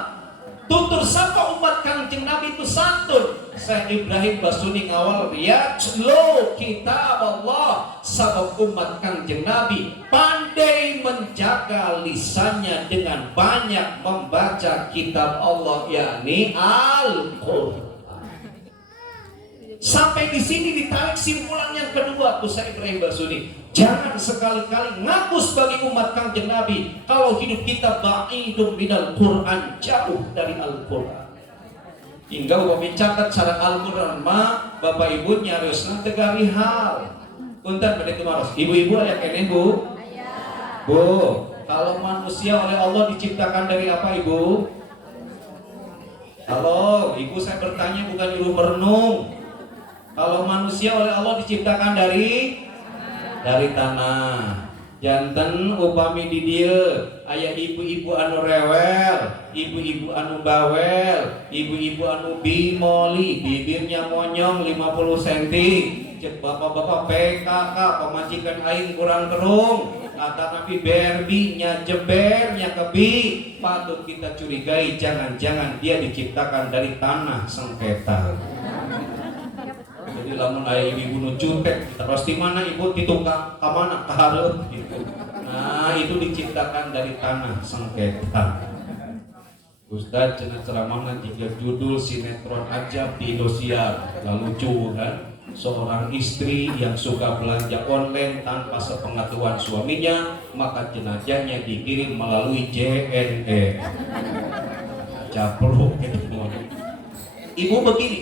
tutur sapa umat Kangjeng Nabi itu santun? Syekh Ibrahim Basuni ngawal yatlu kitab Allah. Sabab umat Kangjeng Nabi pandai menjaga lisannya dengan banyak membaca kitab Allah, yakni Al-Qur'an. Sampai di sini ditarik simpulan yang kedua tuh Syekh Ibrahim Basuni. Jangan sekali-kali ngaku sebagai umat Kangjeng Nabi kalau hidup kita ba'idun minal Qur'an, jauh dari Al-Qur'an. Hingga upami catat cara Al-Qur'an ma Bapak Ibu nyariosna teu gari hal. Punten bade tumaros. Ibu-ibu aya kene Bu? Bu, kalau manusia oleh Allah diciptakan dari apa Ibu? Halo, ibu saya bertanya bukan nyuruh merenung. Kalau manusia oleh Allah diciptakan dari tanah. Janten upami di dieu aya ibu-ibu anu rewel, ibu-ibu anu bawel, ibu-ibu anu bimoli, bibirnya monyong 50 cm. Cek bapak-bapak PKK pemajikan aing kurang kerung, kata Nabi berbi nya jeber nya kebi. Patut kita curigai, jangan-jangan dia diciptakan dari tanah sengketa. Jadi lamun aya ibu nu jutek terus di mana ibu di tukang ka mana ka hareup gitu. Nah, itu diciptakan dari tanah sengketa. Ustaz cenah ceramahna jika judul sinetron ajab di Indosiar, lalu lucu kan? Seorang istri yang suka belanja online tanpa sepengetahuan suaminya, maka jenazahnya dikirim melalui JNE. Caplok gitu. Ibu begini,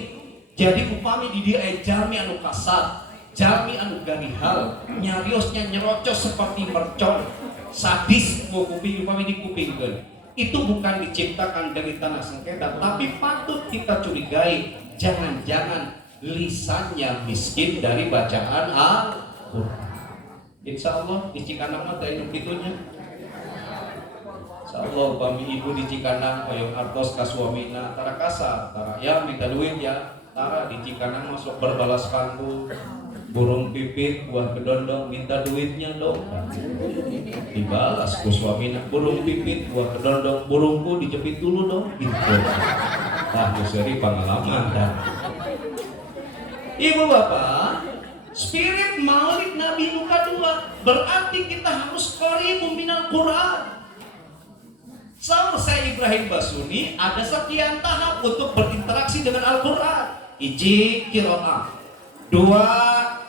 jadi upami di dia jalmi anu kasar, jalmi anu garihal, nyariosnya nyerocos seperti mercon, sadis mau kuping upami dikupingkeun. Itu bukan diciptakan dari tanah sengketa, tapi patut kita curigai, jangan-jangan lisannya miskin dari bacaan Al-Quran. Insya Allah di Cikanang mah teh kitunya. Insya Allah upami ibu di Cikanang hoyong artos ka suamina tara kasar, tara ya minta duit ya. Tara di Cikanang masuk berbalas pantun, burung pipit buah kedondong minta duitnya dong. Dibalas ku suamina, burung pipit buah kedondong, burungku dijepit dulu dong. Gitu. Tah seri pengalaman dah. Ibu bapak, spirit maulid Nabi Muka 2 berarti kita harus qaribu minal Quran. Sama saya Ibrahim Basuni ada sekian tahap untuk berinteraksi dengan Al-Quran. 1 qiraah, 2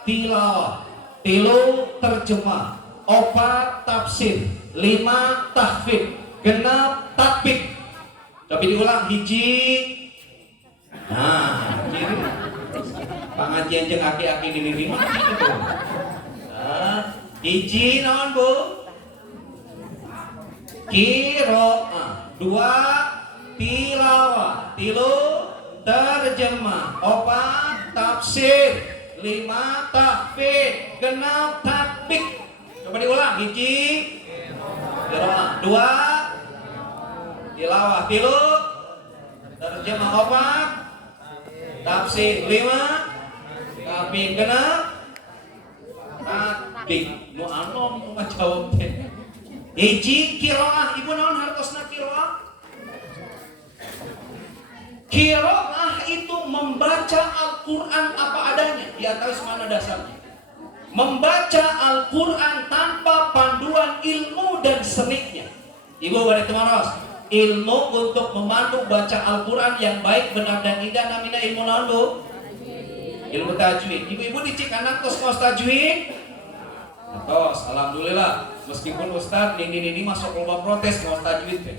tilawah, 3 terjemah, 4 tafsir, 5 tahfidz, 6 tatbik. Tapi diulang 1. Nah, jadi pengajian jeung aki-aki di lima gitu. Nah, 1 naon Bu? Qiraah, 2 tilawah, 3 terjemah, 4 tafsir, 5 tahfidz, 6 tatbik. Coba diulang. 1 qiraah, 2 tilawah, 3 terjemah, 4 tafsir, 5 tahfidz, 6 tatbik. Nu anom nu ngajawab teh. 1 qiraah, ibu naon hartosna qiraah? Qiraah itu membaca Al-Quran apa adanya. Di atas mana dasarnya? Membaca Al-Quran tanpa panduan ilmu dan seniknya. Ibu bari temaros, ilmu untuk memandu baca Al-Quran yang baik, benar dan indah namina ilmu naon Bu? Ilmu tajwid. Ibu-ibu di Cikanang tos ngos tajwid? Tos, alhamdulillah. Meskipun Ustaz ini masuk lomba protes ngos tajwid teh.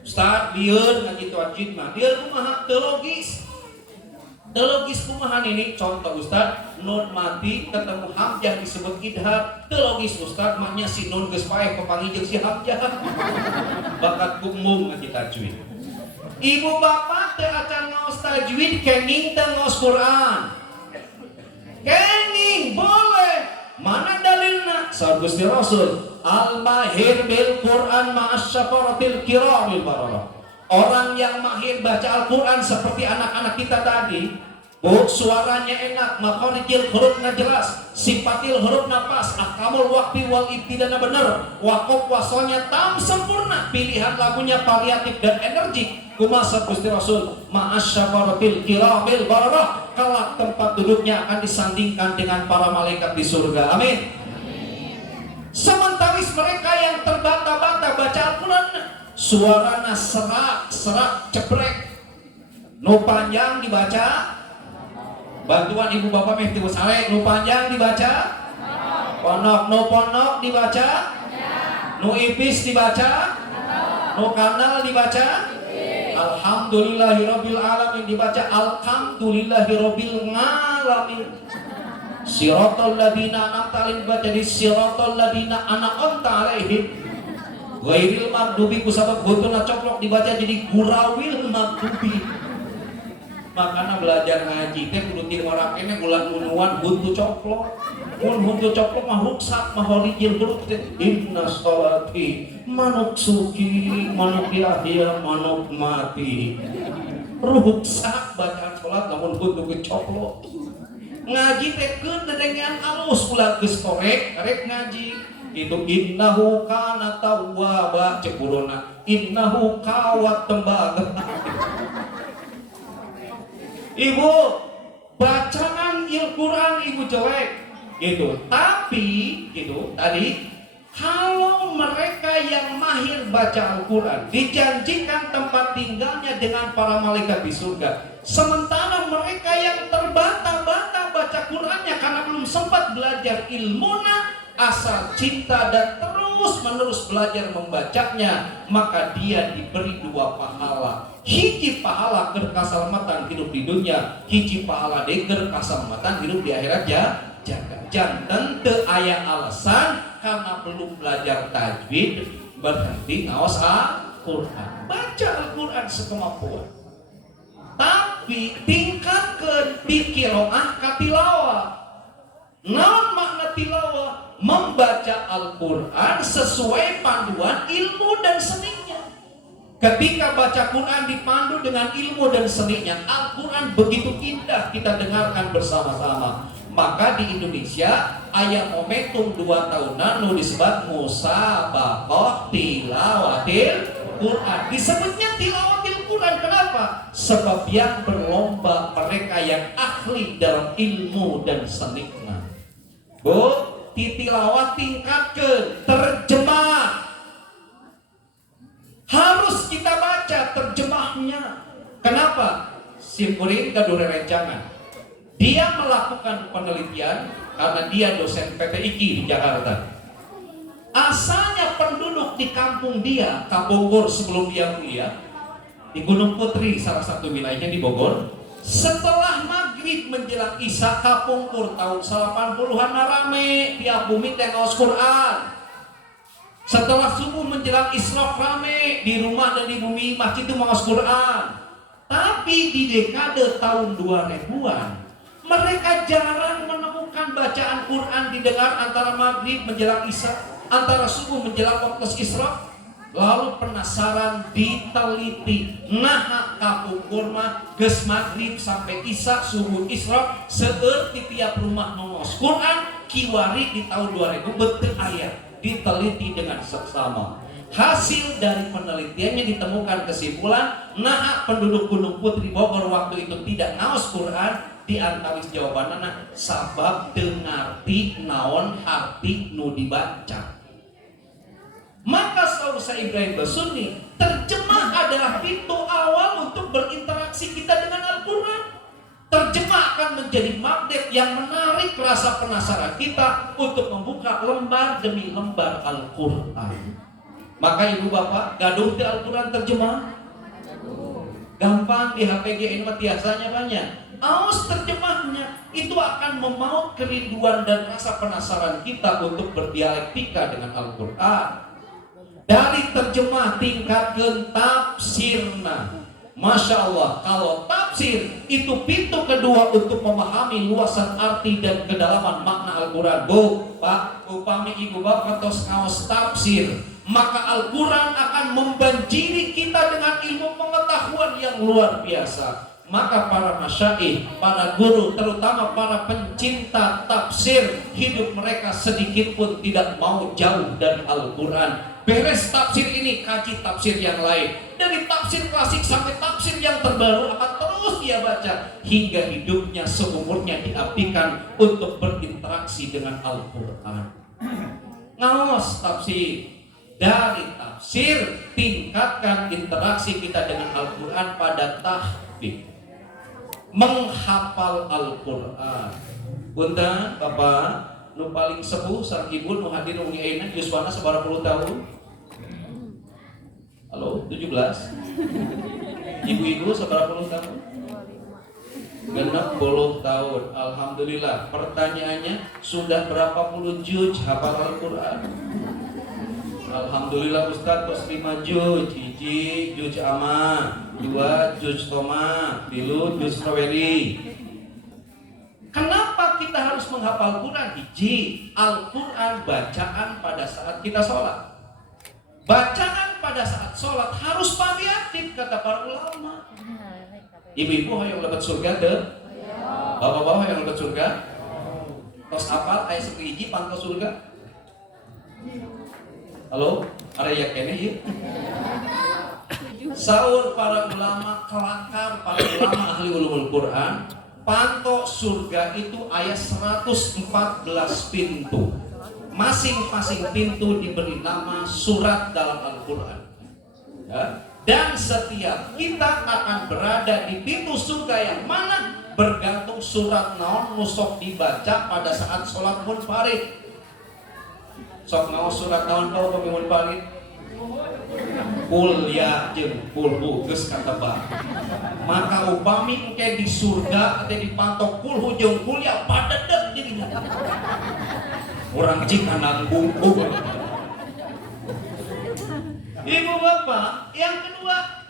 Ustaz lieur ngaji tajwid mah lieur kumaha teu logis. Teu logis kumaha ini contoh Ustaz, nun mati ketemu hamzah disebut idhar. Teu logis Ustaz, maknya si nun geus paeh pepangi jeung si hamzah. Bakat kumum ngaji tajwid. Ibu bapak teu acan ngaos tajwid kenging teu ngaos Quran. Kenging boleh. Mana dalilna? Saur Gusti Rasul, al-mahir bil Quran ma'asyafaratil kiramil bararah. Orang yang mahir baca Al-Quran seperti anak-anak kita tadi, Bu, suaranya enak, makhorijil hurufnya jelas, sifatil hurufnya pas, ahkamul waqfi wal ibtidana bener, waqaf wasolnya tam sempurna, pilihan lagunya variatif dan energik. Kumasa Gusti Rasul, ma'asyafaratil kiramil bararah. Kelak tempat duduknya akan disandingkan dengan para malaikat di surga. Amin. Sementaris mereka yang terbata-bata baca Al-Quran, suaranya serak ceprek, nu panjang dibaca, bantuan ibu bapak mehti usale, nu panjang dibaca, ponok nu ponok dibaca, nu ipis dibaca, nu kanal dibaca, alhamdulillahirabbil alamin dibaca alhamdulillahirabbil alamin. Siratal ladzina an'amta alaihim baca di siratal ladzina an'amta alaihim. Ghairil maghdubi kusabab gotona coplok dibaca jadi gurawil maghdubi. Makanya belajar ngaji teh kudu ti morakene bulan unuan huntu coplok. Mun huntu coplok mah ruksak mah horijil huruf teh inna sholati manuk suci manuk yahya manuk mati. Ruksak bacaan salat namun huntu kecoplok. Ngaji teh keun dedengan alus ulah geus korek ngaji. Itu innahu kana tawwaba cekurona innahu kawat tembaga. Ibu bacaan Al-Quran ibu jelek gitu, tapi gitu tadi kalau mereka yang mahir baca Al-Quran dijanjikan tempat tinggalnya dengan para malaikat di surga, sementara mereka yang terbata-bata baca Qurannya karena belum sempat belajar ilmunya asal cinta dan terus-menerus belajar membacanya, maka dia diberi 2 pahala. Hiji pahala keur kasalamatan hidup di dunia, hiji pahala keur kasalamatan hidup di akhirat jaga. Janten teu aya alasan karena belum belajar tajwid berhenti ngaos Al-Qur'an. Baca Al-Qur'an sekemampuan. Tapi tingkatkeun di qiraah ka tilawah. Naon makna tilawah? Membaca Al-Quran sesuai panduan ilmu dan seninya. Ketika baca Quran dipandu dengan ilmu dan seninya, Al-Quran begitu indah kita dengarkan bersama-sama. Maka di Indonesia aya momentum 2 tahunan nu disebut musabaqah tilawatil Quran. Disebutnya tilawatil Quran kenapa? Sebab yang berlomba mereka yang ahli dalam ilmu dan seninya. Bu, titilawah tingkatkeun terjemah. Harus kita baca terjemahnya. Kenapa? Simkuring kadure rencangan. Dia melakukan penelitian karena dia dosen PTIQ di Jakarta. Asalnya penduduk di kampung dia, Bogor sebelum dia kuliah, di Gunung Putri salah satu wilayahnya di Bogor. Setelah maghrib menjelang isya kapungkur tahun 80-an rame tiap bumi teh ngaos Quran. Setelah subuh menjelang isyraq rame di rumah dan di bumi masjid itu ngaos Quran. Tapi di dekade tahun 2000-an mereka jarang menemukan bacaan Quran didengar antara maghrib menjelang isya, antara subuh menjelang waktu isyraq. Lalu penasaran diteliti, nah kapungkur mah geus maghrib sampai isya subuh isyraq seueur di tiap rumah ngaos Quran kiwari di tahun 2000 beuteung aya. Diteliti dengan seksama. Hasil dari penelitiannya ditemukan kesimpulan, nah penduduk Gunung Putri Bogor waktu itu tidak ngaos Quran. Di antawis jawabanana sabab teu ngarti naon arti nu dibaca. Maka Saur Syekh Ibrahim Basunni, terjemah adalah pintu awal untuk berinteraksi kita dengan Al-Quran. Terjemah akan menjadi magnet yang menarik rasa penasaran kita untuk membuka lembar demi lembar Al-Quran. Maka ibu bapak, gaduh di Al-Quran terjemah? Gampang di HPG ini tiasanya banyak. Aos terjemahnya itu akan memaut kerinduan dan rasa penasaran kita untuk berdialektika dengan Al-Quran. Dari terjemah tingkatkeun tafsirna. Masya Allah, kalau tafsir itu pintu kedua untuk memahami luasan arti dan kedalaman makna Al-Quran. Bu, Pak, upami ibu bapak tos ngaos tafsir, maka Al-Quran akan membanjiri kita dengan ilmu pengetahuan yang luar biasa. Maka para masyaikh, para guru, terutama para pencinta tafsir, hidup mereka sedikit pun tidak mau jauh dari Al-Quran. Beres tafsir ini, kaji tafsir yang lain. Dari tafsir klasik sampai tafsir yang terbaru akan terus dia baca hingga hidupnya seumurnya diabdikan untuk berinteraksi dengan Al-Quran. Ngaos tafsir. Dari tafsir tingkatkan interaksi kita dengan Al-Quran pada tahfidz. Menghafal Al-Quran. Punten Bapak nu paling sepuh sareng ibu nu hadir wengi ayeuna yuswana sabaraha puluh tahun? Halo, 17. Ibu-ibu sabaraha puluh tahun? 60 tahun. Alhamdulillah. Pertanyaannya, sudah berapa puluh juz hafal Al-Quran? Alhamdulillah Ustaz tos 5 juz, 1 juz aman, 2 juz tomat, 3 juz strawberry. Kenapa kita harus menghafal Quran? Hiji, Al-Quran bacaan pada saat kita sholat. Bacaan pada saat sholat harus variatif kata para ulama. Ibu-ibu yang lebat surga deh, bapak-bapak yang lebat surga, tos apal ayat 1 pantau surga. Halo, ada yang kene ya? Saur para ulama kelakar, para ulama ahli ulumul Quran, panto surga itu ayat 114 pintu. Masing-masing pintu diberi nama surat dalam Al-Quran. Ya? Dan setiap kita akan berada di pintu surga yang mana bergantung surat naon nusok dibaca pada saat sholat munfarid. Sok naon surat naon kau pemimpin munfarid? Kul ya jeung kulhu geus katebak. Maka upami engke di surga atau dipantok kulhu jeung kul ya padedeg jadinya. Orang jika nanggung. Ibu bapak, yang kedua,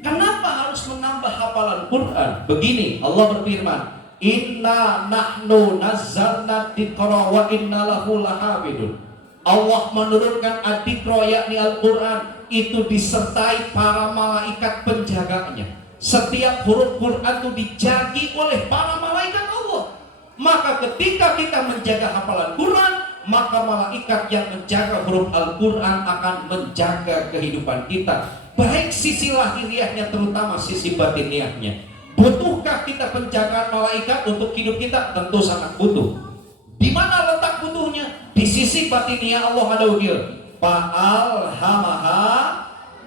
kenapa harus menambah hafalan Quran? Begini, Allah berfirman, Inna nahnu nazzalna dzikra wa inna lahu lahafidun. Allah menurunkan ad-dzikra yakni Al-Quran itu disertai para malaikat penjaganya. Setiap huruf Quran itu dijagi oleh para malaikat Allah. Maka ketika kita menjaga hafalan Quran, maka malaikat yang menjaga huruf Al-Quran akan menjaga kehidupan kita, baik sisi lahiriahnya terutama sisi batiniahnya. Butuhkah kita penjagaan malaikat untuk hidup kita? Tentu sangat butuh. Di mana letak butuhnya? Di sisi batiniah Allah ada ukir. Fa'alhamaha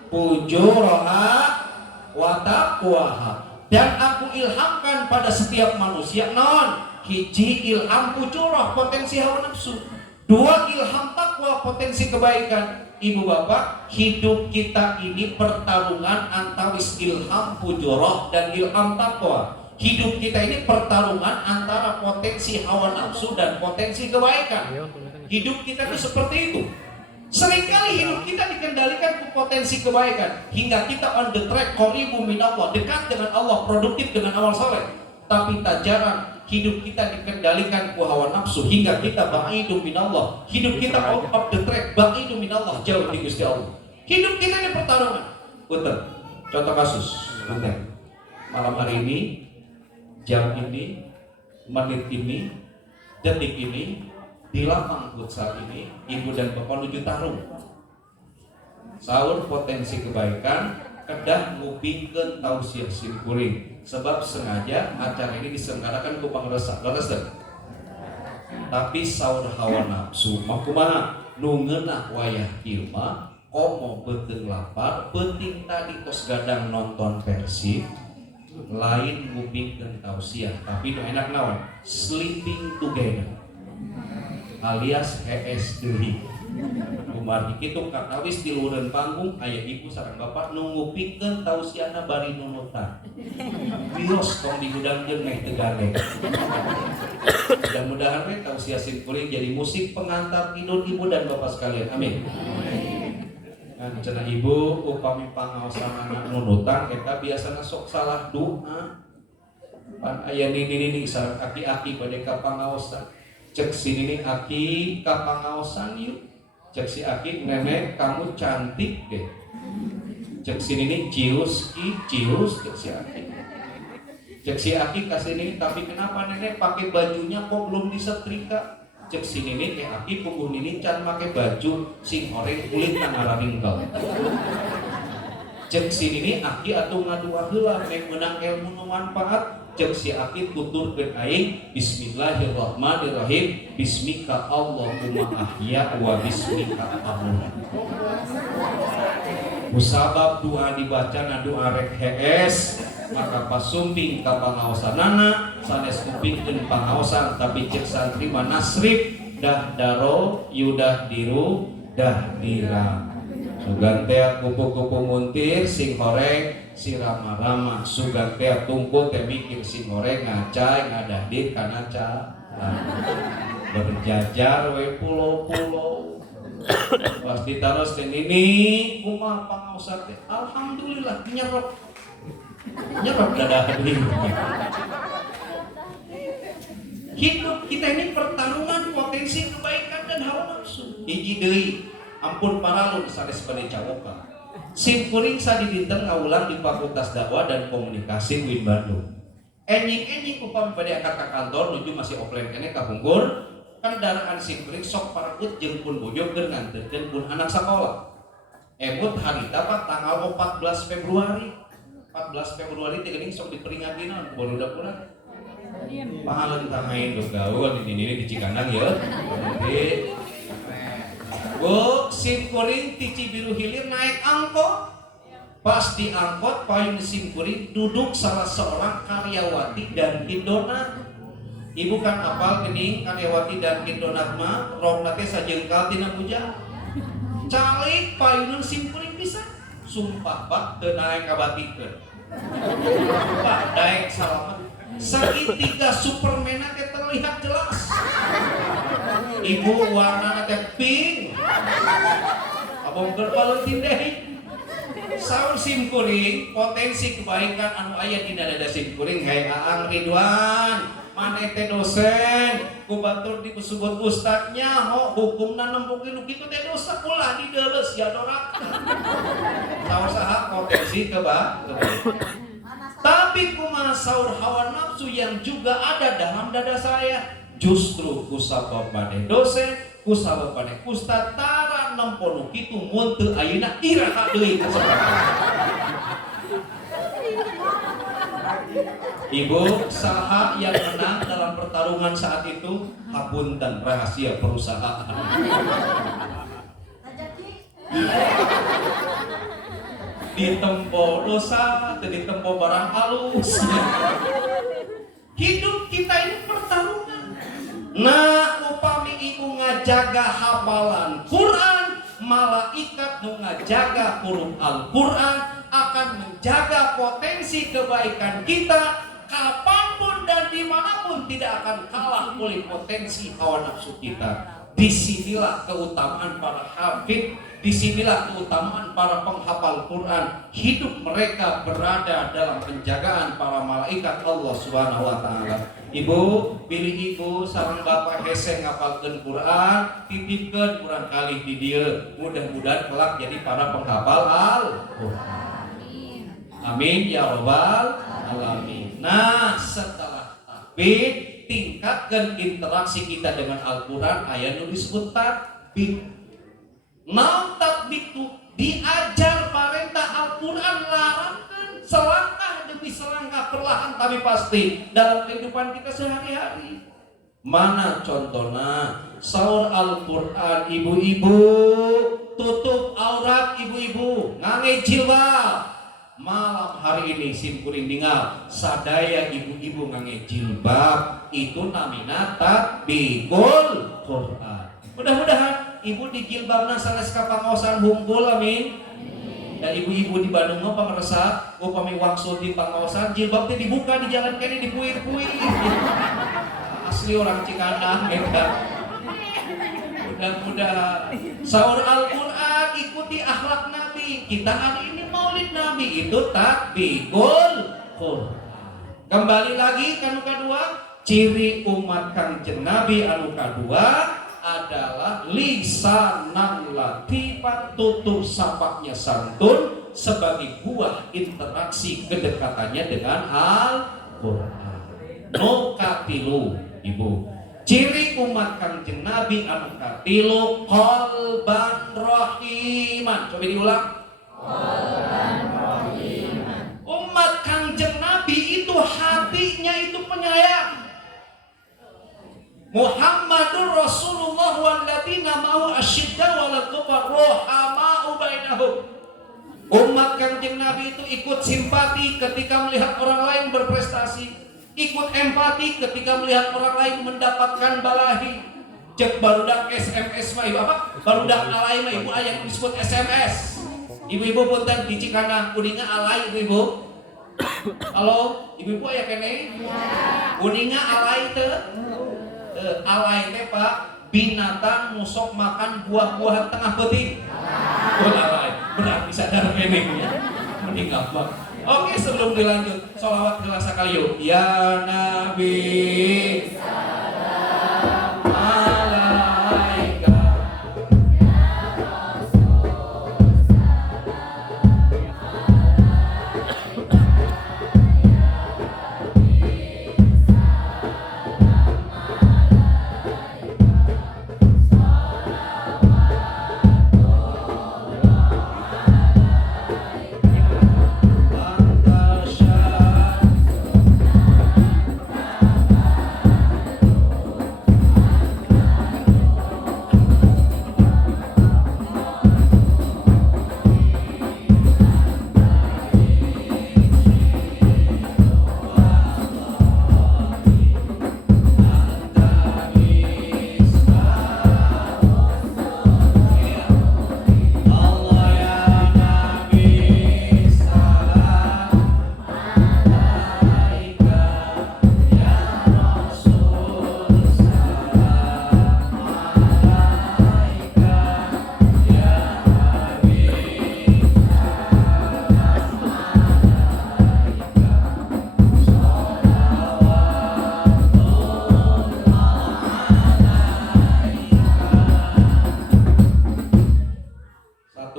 fujuraha wa taqwaha. Dan aku ilhamkan pada setiap manusia non hiji ilham fujurah potensi hawa nafsu, 2 ilham takwa potensi kebaikan. Ibu bapak, hidup kita ini pertarungan antawis ilham fujurah dan ilham takwa. Hidup kita ini pertarungan antara potensi hawa nafsu dan potensi kebaikan. Hidup kita itu seperti itu. Seringkali hidup kita dikendalikan ke potensi kebaikan hingga kita on the track qoribu minallah, dekat dengan Allah, produktif dengan amal soleh. Tapi tak jarang hidup kita dikendalikan ku hawa nafsu hingga kita ba'idu minallah. Hidup kita out of the track, ba'idu minallah, jauh di Gusti Allah. Hidup kita ini pertarungan. Punten. Contoh kasus, punten. Malam hari ini, jam ini, menit ini, detik ini, di lapang futsal ini, ibu dan bapak menuju tarung. Sahur potensi kebaikan, kedah ngupingkeun tausiah simkuring. Sebab sengaja acara ini diselenggarakan ku pangresa, tapi sahur hawa nafsu mah kumaha nu ngeunah wayah ieu mah komo beuteung lapar, penting tadi tos gadang nonton Persib, lain ngupingkeun tausiah, tapi nu enak naon? Sleeping together alias HS deui. Kumargi kitu kakawis di lureun panggung aya ibu sareng bapak nu ngupikeun tausiahna bari nunutan. Bios tong digudangkeun meh teu gandeng. Mudah-mudahan we tausiah simkuring jadi musik pengantar tidur ibu dan bapak sekalian. Amin. Kan cenah ibu upami pangaosanana nunutan eta biasana sok salah doa. Pan aya nini sareng aki-aki bade ka pangaosan. Cek sini aki ka pangaosan yuk. Cek si aki, nenek kamu cantik deh. Cek sini nih cius, cek si aki. Cek si aki kasih ini, tapi kenapa nenek pakai bajunya kok belum disetrika? Cek sini nih aki punggung ini can pakai baju sing oranye kulit tangara ringkel. Cek sini nih aki atau ngadu heula meh meunang ilmu nu manfaat. Cek si aki tuturkeun aing bismillahirrahmanirrahim bismika Allahumma ahya wa bismika amut. Musabab doa dibaca na doa rek hees maka pasumping ka pangaosanana sanes kupingkeun pangaosan tapi cek santri mah nasrib dah daro yudah diru dah dira. Sugan teh kupu-kupu muntir sing horeng si rama-rama, sugan teh tungku teh mikir sing horeng ngacai ngadahdir kana ca berjajar we pulau-pulau Pas ditaruh dan ini kumaha pangaosat teh. Alhamdulillah nyerep dadakan deui. Hidup kita ini pertarungan potensi kebaikan dan hawa nafsu. Hiji deui, ampun paralun sanes bade cawoka. Sim kuring sadi dinten ngaulang di Fakultas Dakwah dan Komunikasi UIN Bandung. Enjing upami bade angkat ka kantor nuju masih offline kene ka Bungkur. Kendaraan sim kuring sok parakut jeung pun bojo keur nganterkeun pun anak sakola. Emut harita Pak tanggal 14 Februari. 14 Februari teh geuning sok diperingati naon budak urang. Pahalan tamain do gaul ini di Cikanang ya. Nanti Bu, sim kuring ti Cibiru Hilir naik angkot. Pas di angkot payung sim kuring duduk salah seorang karyawati dan Kindona. Ibu kan apal geuning karyawati dan Kindona mah rokna teh sajengkal tina bujang. Calik payung sim kuring bisa. Sumpah Pak teu naik kabatikeun. Pak daek salamet. Segitiga Superman teh terlihat jelas. Ibu warna teh pink. Abang berpalutin deh. Saur sim kuring potensi kebaikan anu aya dina dada sim kuring hayang Aang Ridwan. Maneh teh dosen, ku batur disebut ustadnya, hukumna nempukeun kitu teh dosa ulah dideureus ya dorak. Saur saha potensi kebaikan. Tapi kumaha saur hawa nafsu yang juga ada dalam dada saya. Justru kusabab maneh dosen, kusabab maneh ustad tara nempo kitu mun teu ayeuna iraha deui kasepakatan. Ibu, saha yang menang dalam pertarungan saat itu? Hapunten rahasia perusahaan. Ditempo dosa, ditempo barang halus. Hidup kita ini pertarungan. Nah, upami ibu ngajaga hafalan Quran, malaikat nu ngajaga huruf Al-Quran akan menjaga potensi kebaikan kita kapanpun dan dimanapun tidak akan kalah oleh potensi hawa nafsu kita. Disinilah keutamaan para hafid, disinilah keutamaan para penghafal Quran. Hidup mereka berada dalam penjagaan para malaikat Allah Subhanahu wa taala. Ibu, pilih ibu sareng bapak hese ngapalkeun Quran, titipkeun urang kalih di dieu. Mudah-mudahan kelak jadi para penghafal Al-Quran. Amin ya rabbal alamin. Nah, setelah takbir tingkatkan interaksi kita dengan Al-Quran. Ayat nu disebut tatbik. Naon tatbik itu? Diajar perintah Al-Quran, larangkan selangkah demi selangkah, perlahan tapi pasti dalam kehidupan kita sehari-hari. Mana contohnya? Saur Al-Quran, ibu-ibu tutup aurat, ibu-ibu ngangge jilbab. Malam hari ini sim kuring ningal sadaya ibu-ibu ngangge jilbab itu namina tatbikul Quran. Mudah-mudahan ibu di jilbabna sanes ka pangaosan hungkul amin. Dan ibu-ibu di Bandung mah pameresa upami wangsul di pangaosan jilbab teh dibuka di jalan kene dipuir-puir. Asli orang Cikanang eta. Mudah-mudahan saur Al-Quran ikuti akhlak Nabi. Kita hari ini Maulid Nabi itu tatbikul Quran. Kembali lagi kanu kadua, ciri umat Kangjeng Nabi anu kadua adalah lisanan latifan, tutur sapaknya santun sebagai buah interaksi kedekatannya dengan Al-Quran. No katilu ibu. Ciri umat Kangjeng Nabi anu katilu qalban rahiman. Coba diulang. Qalban rahiman. Umat Kangjeng Nabi itu hatinya itu penyayang. Muhammadur Rasulullah walladzina ma'ahu asyidda 'alal kufar rahama'u bainahum. Umat Kangjeng Nabi itu ikut simpati ketika melihat orang lain berprestasi. Ikut empati ketika melihat orang lain mendapatkan balahi. Cek barudak SMS mah ibu apa? Barudak alay mah ibu aya disebut SMS. Ibu-ibu punten di Cikanang kuninga alay ibu. Halo, ibu-ibu aya kene? Ya. Kuninga alay teu? Alay teh Pak binatang musok makan buah-buahan tengah peti. Berarti sadar ini ya. Mending apa? Oke, sebelum dilanjut, sholawat kelas sekali yuk. Ya Nabi salam alaika.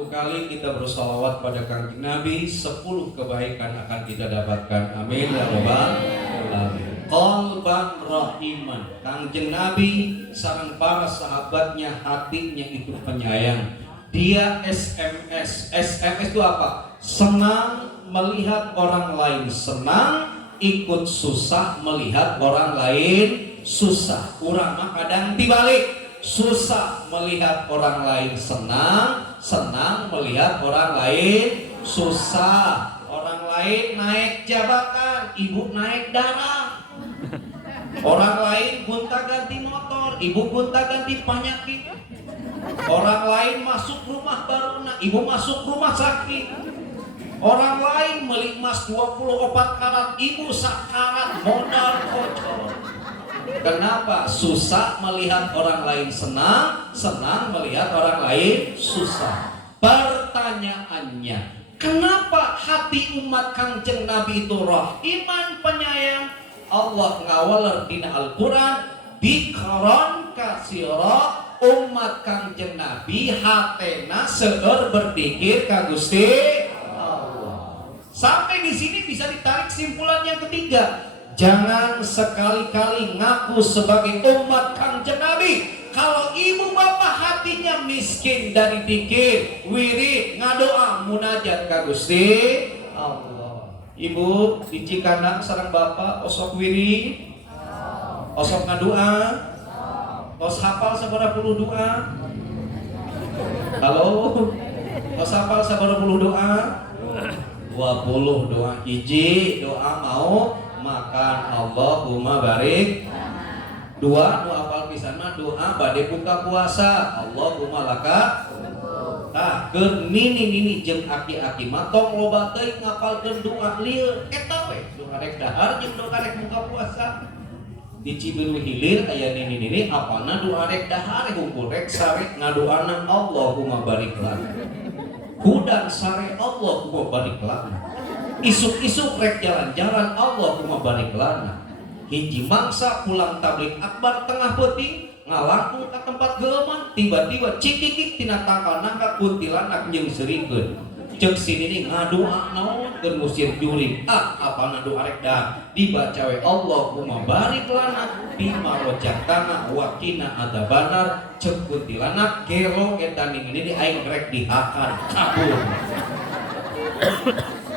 Kali kita bersolawat pada Kanjeng Nabi, 10 kebaikan akan kita dapatkan. Amin ya rabbal alamin. Qalban rahiman. Kanjeng Nabi sareng para sahabatnya hatinya itu penyayang. Dia SMS itu apa? Senang melihat orang lain senang, ikut susah melihat orang lain susah. Urang mah kadang dibalik. Susah melihat orang lain senang, senang melihat orang lain susah. Orang lain naik jabatan, ibu naik darah. Orang lain gonta-ganti motor, ibu gonta-ganti penyakit. Orang lain masuk rumah baru, ibu masuk rumah sakit. Orang lain beli emas 24 karat, ibu sakarat modal kocor. Kenapa? Susah melihat orang lain senang, senang melihat orang lain susah. Pertanyaannya, kenapa hati umat Kanjeng Nabi itu rahiman penyayang? Allah ngawaler dina Al-Quran, dikron kasira umat Kanjeng Nabi hatena seueur berdikir ka Gusti Allah. Sampai di sini bisa ditarik simpulan yang ketiga. Jangan sekali-kali ngaku sebagai umat Kanjeng Nabi kalau ibu bapak hatinya miskin dari dikir, wirid, ngadoa, munajat ka Gusti Allah. Ibu di Cikanang sareng bapak osok wirid, osok ngadoa, tos hafal sabaraha puluh doa. Halo, tos hafal sabaraha puluh doa? 20 doa. Hiji doa mau makan Allahumma barik. Dua doa apal pisan mah doa bade buka puasa Allahumma laka. Tah keur nini jeung aki-aki mah tong loba teuing ngapalkeun doa lieur eta we doa rek dahar jeung doa rek buka puasa. Di Cibiru Hilir aya nini apana doa rek dahar hungkul rek sare ngadoana Allahumma barik lana. Hudan sare Allahumma barik lana. Isuk-isuk rek jalan-jalan Allahumma barik lana. Hiji mangsa pulang tablik akbar tengah peuting ngalangkung ka tempat geuman tiba-tiba cikikik tina tangkal nangka kuntilanak jeung serikeun ceuk sinini ngadoa naon keur musir juring apana doa rek dah dibaca we Allahumma barik lana bima rojakana wa qina adzabannar ceuk kuntilanak gelo eta ningini aing rek dihakan kabur.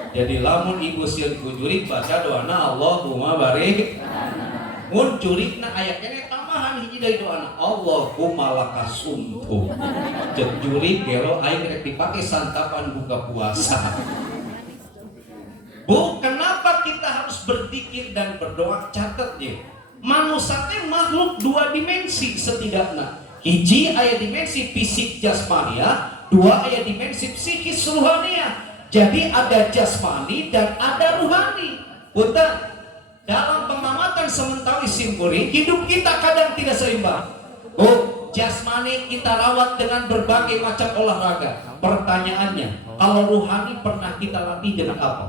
Jadi lamun ibu sieun ku jurig baca doana Allahumma barik. Mun jurigna aya keneh tambahan hiji dari doana Allahumma lakasumtu. Ceuk jurig gelo aing rek dipake santapan buka puasa. Bu, kenapa kita harus berzikir dan berdoa? Catet ya. Manusia teh makhluk dua dimensi setidaknya. Hiji aya dimensi fisik jasmania, dua aya dimensi psikis ruhania. Jadi ada jasmani dan ada ruhani. Punten, dalam pengamatan sementara simpuri, hidup kita kadang tidak seimbang. Oh, jasmani kita rawat dengan berbagai macam olahraga. Pertanyaannya, kalau rohani pernah kita latih dengan apa?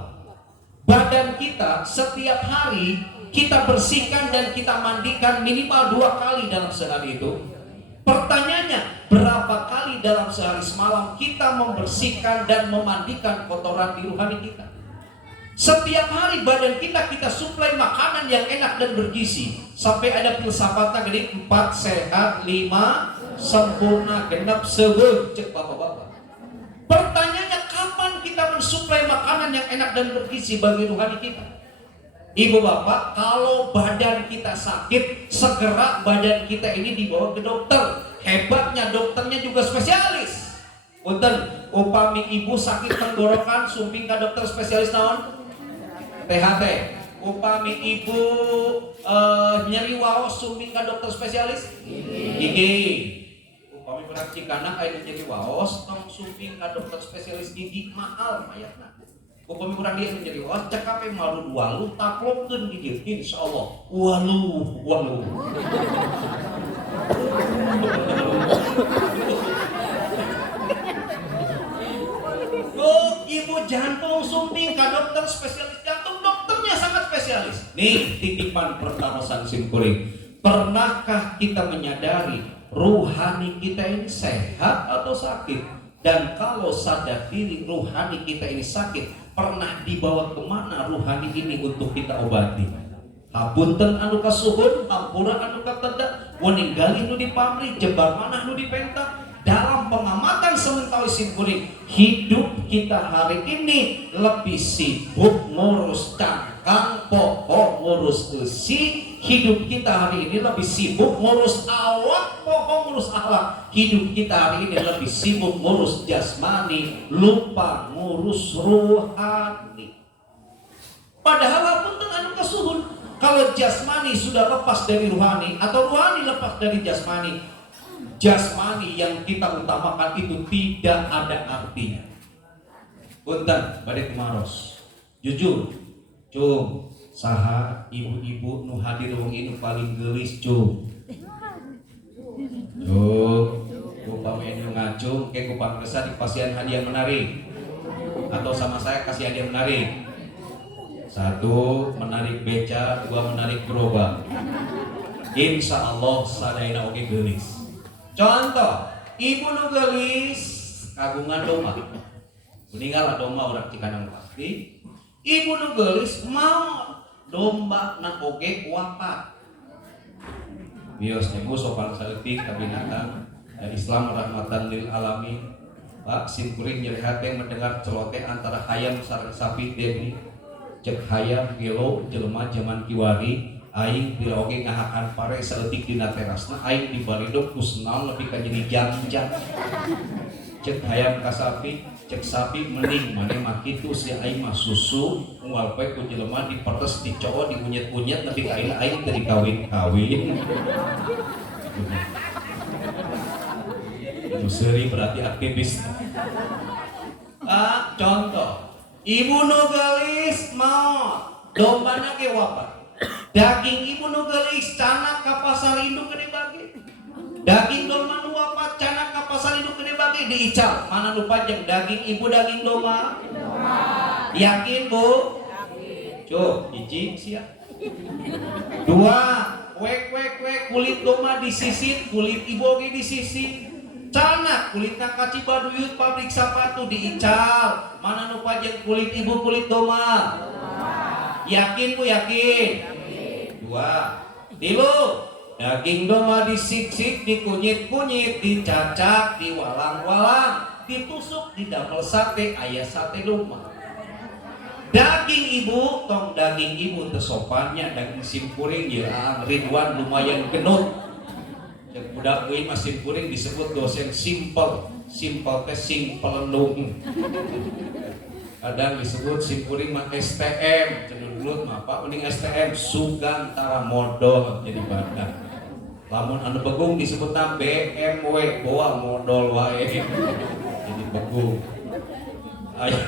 Badan kita setiap hari kita bersihkan dan kita mandikan minimal 2 kali dalam sehari itu. Pertanyaannya, berapa kali dalam sehari semalam kita membersihkan dan memandikan kotoran di rohani kita? Setiap hari badan kita suplai makanan yang enak dan bergizi. Sampai ada filsafatnya gini, 4 sehat, 5 sempurna, genap sebut, cek bapak-bapak. Pertanyaannya, kapan kita mensuplai makanan yang enak dan bergizi bagi rohani kita? Ibu bapak, kalau badan kita sakit, segera badan kita ini dibawa ke dokter. Hebatnya dokternya juga spesialis. Punten, upami ibu sakit tenggorokan, sumping ke dokter spesialis naon? THT. Upami ibu nyeri waos, sumping ke dokter spesialis? Gigi. Upami berat cikana aya nyeri waos, tong sumping ke dokter spesialis gigi mahal mayatna. Upami urang dia nyeri waos, cek ape malu walu taplokkeun di dieu insyaallah. Walu. Oh, ibu jantung sumping ke dokter spesialis jantung, dokternya sangat spesialis. Nih titipan pertarosan simkuring. Pernahkah kita menyadari rohani kita ini sehat atau sakit? Dan kalau sadar diri rohani kita ini sakit, pernah dibawa kemana rohani ini untuk kita obati? Hapunten anu kasuhun, hampura anu kateda, waninggali nu dipamri, jebar manah nu dipenta. Dalam pengamatan sementara simkuring, hidup kita hari ini lebih sibuk ngurus cangkang, pokok ngurus isi. Hidup kita hari ini lebih sibuk ngurus awak, pokok ngurus akhlak. Hidup kita hari ini lebih sibuk ngurus jasmani, lupa ngurus rohani. Padahal hapunten anu kasuhun, kalau jasmani sudah lepas dari rohani atau rohani lepas dari jasmani, jasmani yang kita utamakan itu tidak ada artinya. Punten bade kumaros. Jujur, cung, saha ibu-ibu nu hadir wong ini paling geulis cung. Cung, upami anu ngacung ke ku pamirsa dipasihan hadiah menarik. Atau sama saya kasih hadiah menarik. 1 menarik beca, 2 menarik gerobak. Insya Allah sadayana oge geulis. Contoh, ibu nu geulis kagungan domba. Meninggal domba urang cikanang pasti. Ibu nu geulis mau domba na oge wafat. Bios ibu sopan saeutik ka binatang. Islam rahmatan lil alamin. Pak simkuring nyeri hate mendengar celoteh antara hayam sareng sapi deui. Cek hayam gelo jelema zaman kiwari. Aing bila oge ngahakan pare saeutik dina terasna, aing dibaridog ku senaon lebih ka jadi jam-jam. Cek hayam ka sapi, cek sapi mending mane mah kitu si aing mah susu moal poe ku jelema diperes dicoo diunyet-unyet nepi ka aing teu dikawin-kawin. Itu seuri berarti aktivis. Contoh, ibu nu geulis maot, dombana ge wafat. Daging ibu nu geulis canak ka pasar induk gede bage. Daging domba nu wafat canak ka pasar induk gede bage diical. Mana nu pajeng daging ibu daging domba? Yakin Bu? Yakin. Cuk, hiji sia. 2, wek kulit domba disisit, kulit ibu ge disisit. Canak kulitna kaci baduyut pabrik sepatu diical. Mana nu pajeng kulit ibu kulit domba? Yakin Bu? Yakin. 2, 3, daging domba disik-sik, dikunyit-kunyit, dicacak, diwalang-walang, ditusuk, didamel sate, aya sate domba. Daging ibu, tong daging ibu tesopannya daging simkuring ya Ridwan lumayan genut. Yang budak uin mas simkuring disebut dosen simple teh simple lung. Kadang disebut simkuring mah STM, cenah dulu mah apa mending STM sugantara modal jadi badan. Lamun anu begung disebut BMW, bawa modal wae. Jadi begung. Aya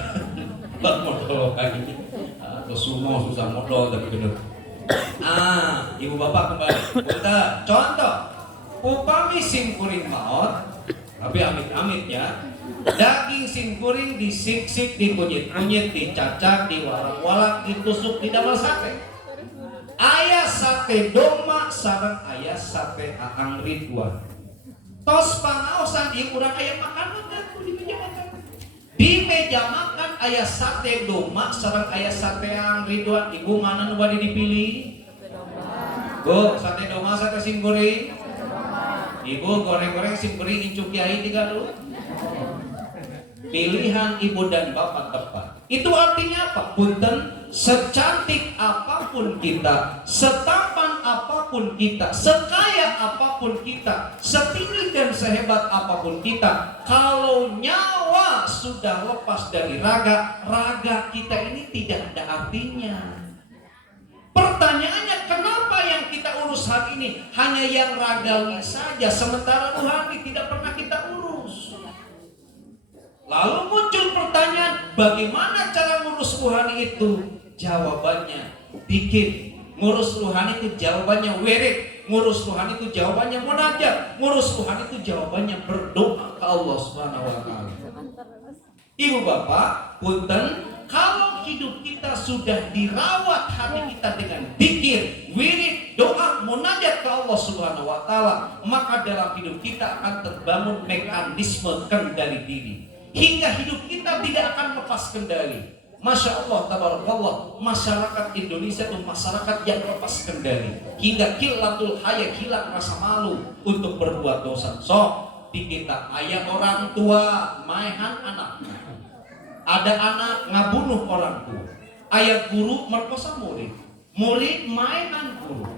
modal kayak gini. Atau sumo susah modal tapi genut. Ibu bapak kembali. Contoh, upami sim kuring maot, tapi amit-amit ya. Daging sim kuring disik-sik, dikunyit-kunyit, dicacak, diwalak-walak, ditusuk di damel sate. Aya sate doma sareng aya sate Aang Ridwan. Tos pangaosan ieu urang aya makanan atuh di meja makan. Di meja makan aya sate doma sareng aya sate Aang Ridwan. Ibu mana nu bade dipilih? Bu, sate doma sate sim kuring? Ibu goreng-goreng sim kuring incuk kiai 3 Pilihan ibu dan bapak tepat. Itu artinya apa? Punten, secantik apapun kita, setampan apapun kita, sekaya apapun kita, setinggi dan sehebat apapun kita, kalau nyawa sudah lepas dari raga, raga kita ini tidak ada artinya. Pertanyaannya, kenapa yang kita urus hari ini hanya yang ragawi saja, sementara rohani tidak pernah kita urus? Lalu muncul pertanyaan, bagaimana cara ngurus rohani itu? Jawabannya dikit. Ngurus rohani itu jawabannya wirid. Ngurus rohani itu jawabannya munajat. Ngurus rohani itu jawabannya berdoa ke Allah Subhanahu wa taala. Ibu bapak, punten, kalau hidup kita sudah dirawat hati kita dengan dzikir, wirid, doa, munajat ke Allah Subhanahu wa taala, maka dalam hidup kita akan terbangun mekanisme kendali diri. Hingga hidup kita tidak akan lepas kendali. Masya Allah, tabarakallah, masyarakat Indonesia itu masyarakat yang lepas kendali. Hingga kilatul haya, hilang rasa malu untuk berbuat dosa. So, di kita ayat orang tua maehan anak. Ada anak ngabunuh orang tua. Ayat guru merkosa murid. Murid maehan guru.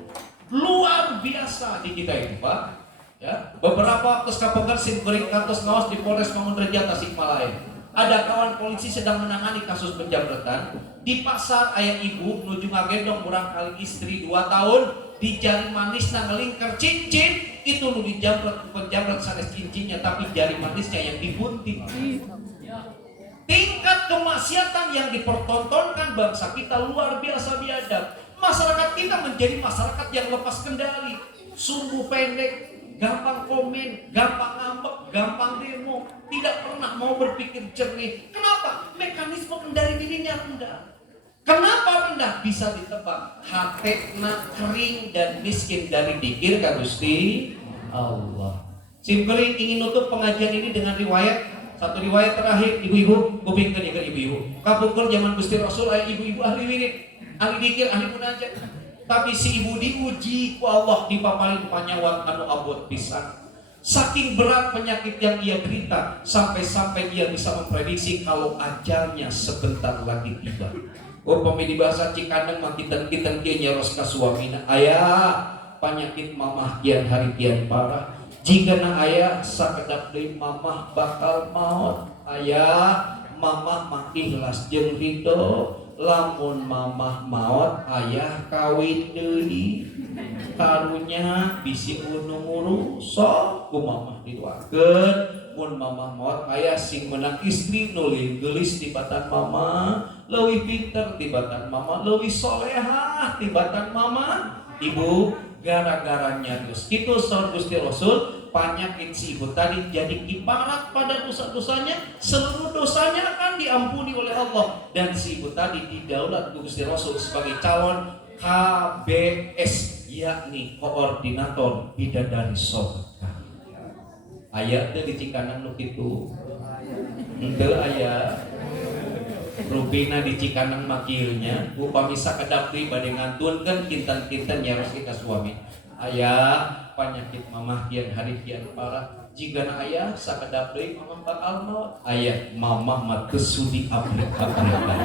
Luar biasa di kita itu, Pak. Ya, beberapa waktu kapokan sim kuring kantos ngawas di Polres Mangunreja Tasikmalaya. Ada kawan polisi sedang menangani kasus penjamretan. Di pasar ayah ibu nuju ngagendong urang kali istri 2 tahun, di jari manisna ngelingker cincin, itu nu dijamret penjamret sanes cincinnya, tapi jari manisnya yang dibunting. Tingkat kemaksiatan yang dipertontonkan bangsa kita luar biasa biadab. Masyarakat kita menjadi masyarakat yang lepas kendali, sumbu pendek, gampang komen, gampang ngambek, gampang demo, tidak pernah mau berpikir jernih. Kenapa? Mekanisme kendali dirinya rendah. Kenapa rendah? Bisa ditebak. Hatena kering dan miskin dari dikir ka Gusti Allah. Sim kering ingin nutup pengajian ini dengan riwayat. Satu riwayat terakhir, ibu-ibu, kupingkan ya ke ibu-ibu. Kapungkur zaman Gusti Rasul, ibu-ibu ahli wirid, ahli dikir, ahli munajat. Tapi si ibu diuji ku Allah, dipapalin panyawat anu abot pisan. Saking berat penyakit yang ia derita, sampai-sampai dia bisa memprediksi kalau ajalnya sebentar lagi tiba. Upami di bahasa Cikandeng mah kitan-kitan kieu nyaros ka suamina, aya penyakit mamah kian hari kian parah. Jigana aya sakedap deui mamah bakal maot, aya mamah mah ikhlas jeung ridho. Lamun mamah maot ayah kawin deui, karunya bisi unu-unu sok ku mamah didoakeun. Mun mamah maot aya sing meunang istri nu gelis tibatan mama, leuwih pinter tibatan mama, leuwih solehah tibatan mama. Ibu, gara-garanya geus kitu saur Gusti Rasul, penyakit si ibu tadi jadi kiparat pada dosa-dosanya, seluruh dosanya akan diampuni oleh Allah, dan si ibu tadi didaulat Gusti Rasul sebagai calon KBS, yakni koordinator bidadari surga. Ayatnya di Cikanang nu kitu. Henteu aya rupina di Cikanang makilnya, upami sakedap deui bade ngantunkeun kinten-kinten nyaros ka suami. Aya penyakit mamah kian hari kian parah. Jigana aya sakedap deui mamah bakal maot. Aya mamah mah teu sudi aprak-aprakan.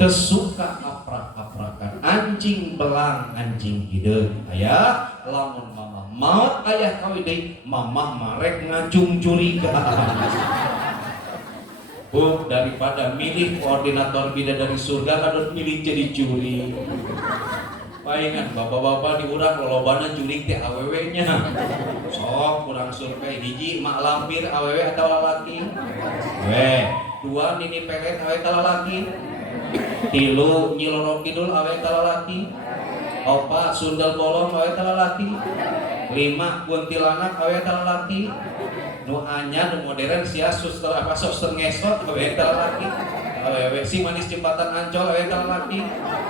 Teu suka aprak-aprakan. Anjing belang, anjing hideung. Aya lamun mamah maot aya kawin deui, mamah marek ngacung curiga. Bu, daripada milih koordinator bidadari surga kadon milih jadi juri. Palingan bapak-bapak diurang lolobana jurig teh awewe-nya. Sok kurang survei hiji mak lampir awewe atau lalaki. Dua nini pelet awewe atau lalaki. Tilu nyilorok kidul awewe atau lalaki. Opat sundel bolong awewe atau lalaki. 5 kuntilanak awe lalaki. Nu anyar nu modern sia suster apa suster ngesot awe lalaki. Awewe si manis jembatan Ancol awe lalaki.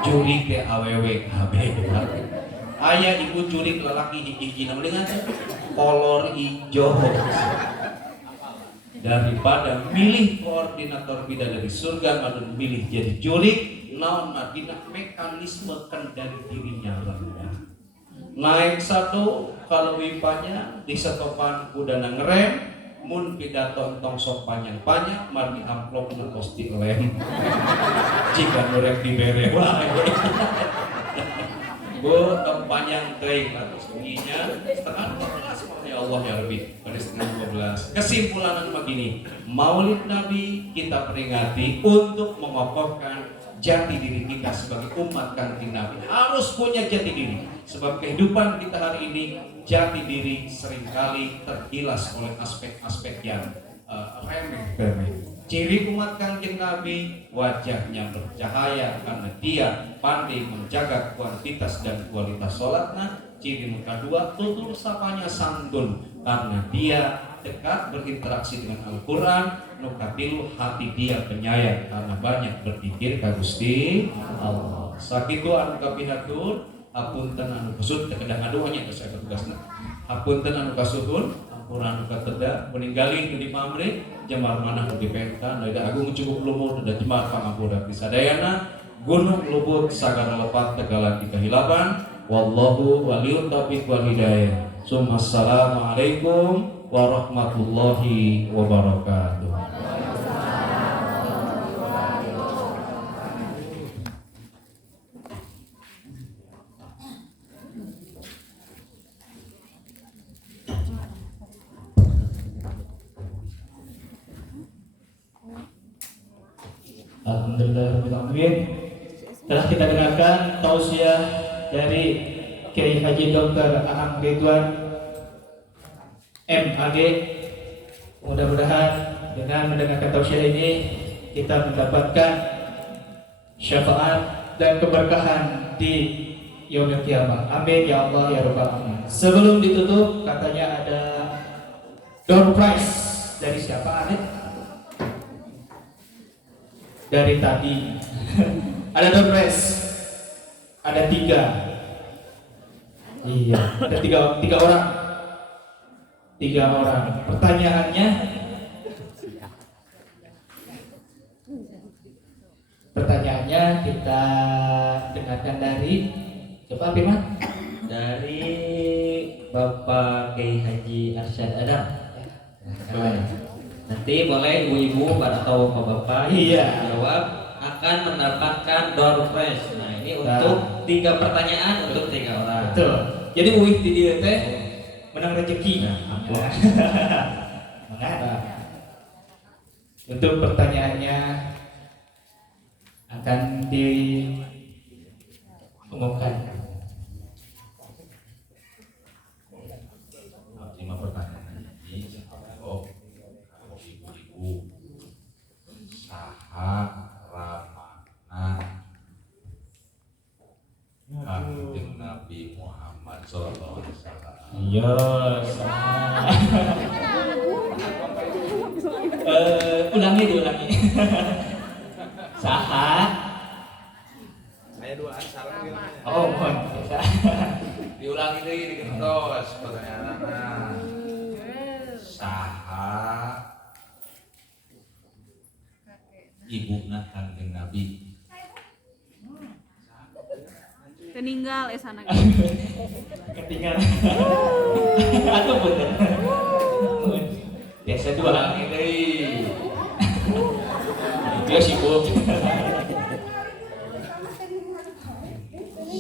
Jurig teh awewe kabeh. Aya ibu jurig lalaki hiji-hiji dengan kolor hijau. Daripada milih koordinator bidadari surga madun milih jadi jurig naon madina mekanisme kendali dirinya rendah. Naik satu kalau wipanya di setopan kuda ngerem mun pidato entong sok panjang-panjang margi amplop nu posti lem jika nurek dibere wae. Bu tong panjang teuing atus bunyinya setengah 12 ya Allah ya Rabbi pada setengah 12. Kesimpulan begini, Maulid Nabi kita peringati untuk mengokohkan jati diri kita sebagai umat Kanjeng Nabi. Harus punya jati diri. Sebab kehidupan kita hari ini jati diri seringkali tergilas oleh aspek-aspek yang remeh. Ciri umat Kanjeng Nabi wajahnya bercahaya karena dia pandai menjaga kuantitas dan kualitas sholatnya. Ciri yang kedua tutur sapanya santun karena dia dekat berinteraksi dengan Al-Quran. Nukatilu hati dia penyayang karena banyak berpikir ka Gusti Allah. Sakitu anu kapihatur hapunten anu kusut kedah ngaduanya ke saya tugasna. Hapunten anu kasuhun ampura anu kateda meninggali nu di pamrih jamar manah nu dipenta nu da agung cukup lumur da jemar pangampura di sadayana gunung luput sagara lepat tegalan di kahilapan. Wallahu waliyut taufiq wal hidayah. Assalamualaikum warahmatullahi wabarakatuh. Alhamdulillahirrahmanirrahim. Telah kita dengarkan tausiah dari Kiai Haji Dr. Aham Ridwan MAG. Mudah-mudahan dengan mendengarkan tausiah ini kita mendapatkan syafaat dan keberkahan di yaumil qiyamah. Amin ya Allah ya rabbal alamin. Sebelum ditutup katanya ada door prize dari siapa Adit? Dari tadi ada door prize, ada 3. Iya, ada tiga orang. 3 orang. Pertanyaannya kita dengarkan dari siapa Firman? Dari Bapak Kiai Haji Arsyad Adam. Nanti boleh ibu-ibu atau bapak jawab akan mendapatkan door prize. Nah ini untuk 3 pertanyaan untuk 3 orang. Betul. Jadi uih di dia teh menang rezeki. Untuk pertanyaannya akan diumumkan. 5 pertanyaan ini jawab ibu-ibu saha ramana Kanjeng Nabi Muhammad sallallahu alaihi wasallam. Iya, sama. Diulangi. Saha. Saya 2 salam gimana? Oh, mohon. Diulangi deui digentos pertanyaanna. Saha ibuna Kanjeng Nabi? Keninggal sana. Ketinggalan. Atau bener. Biasa Diulangi deui. dia sibuk.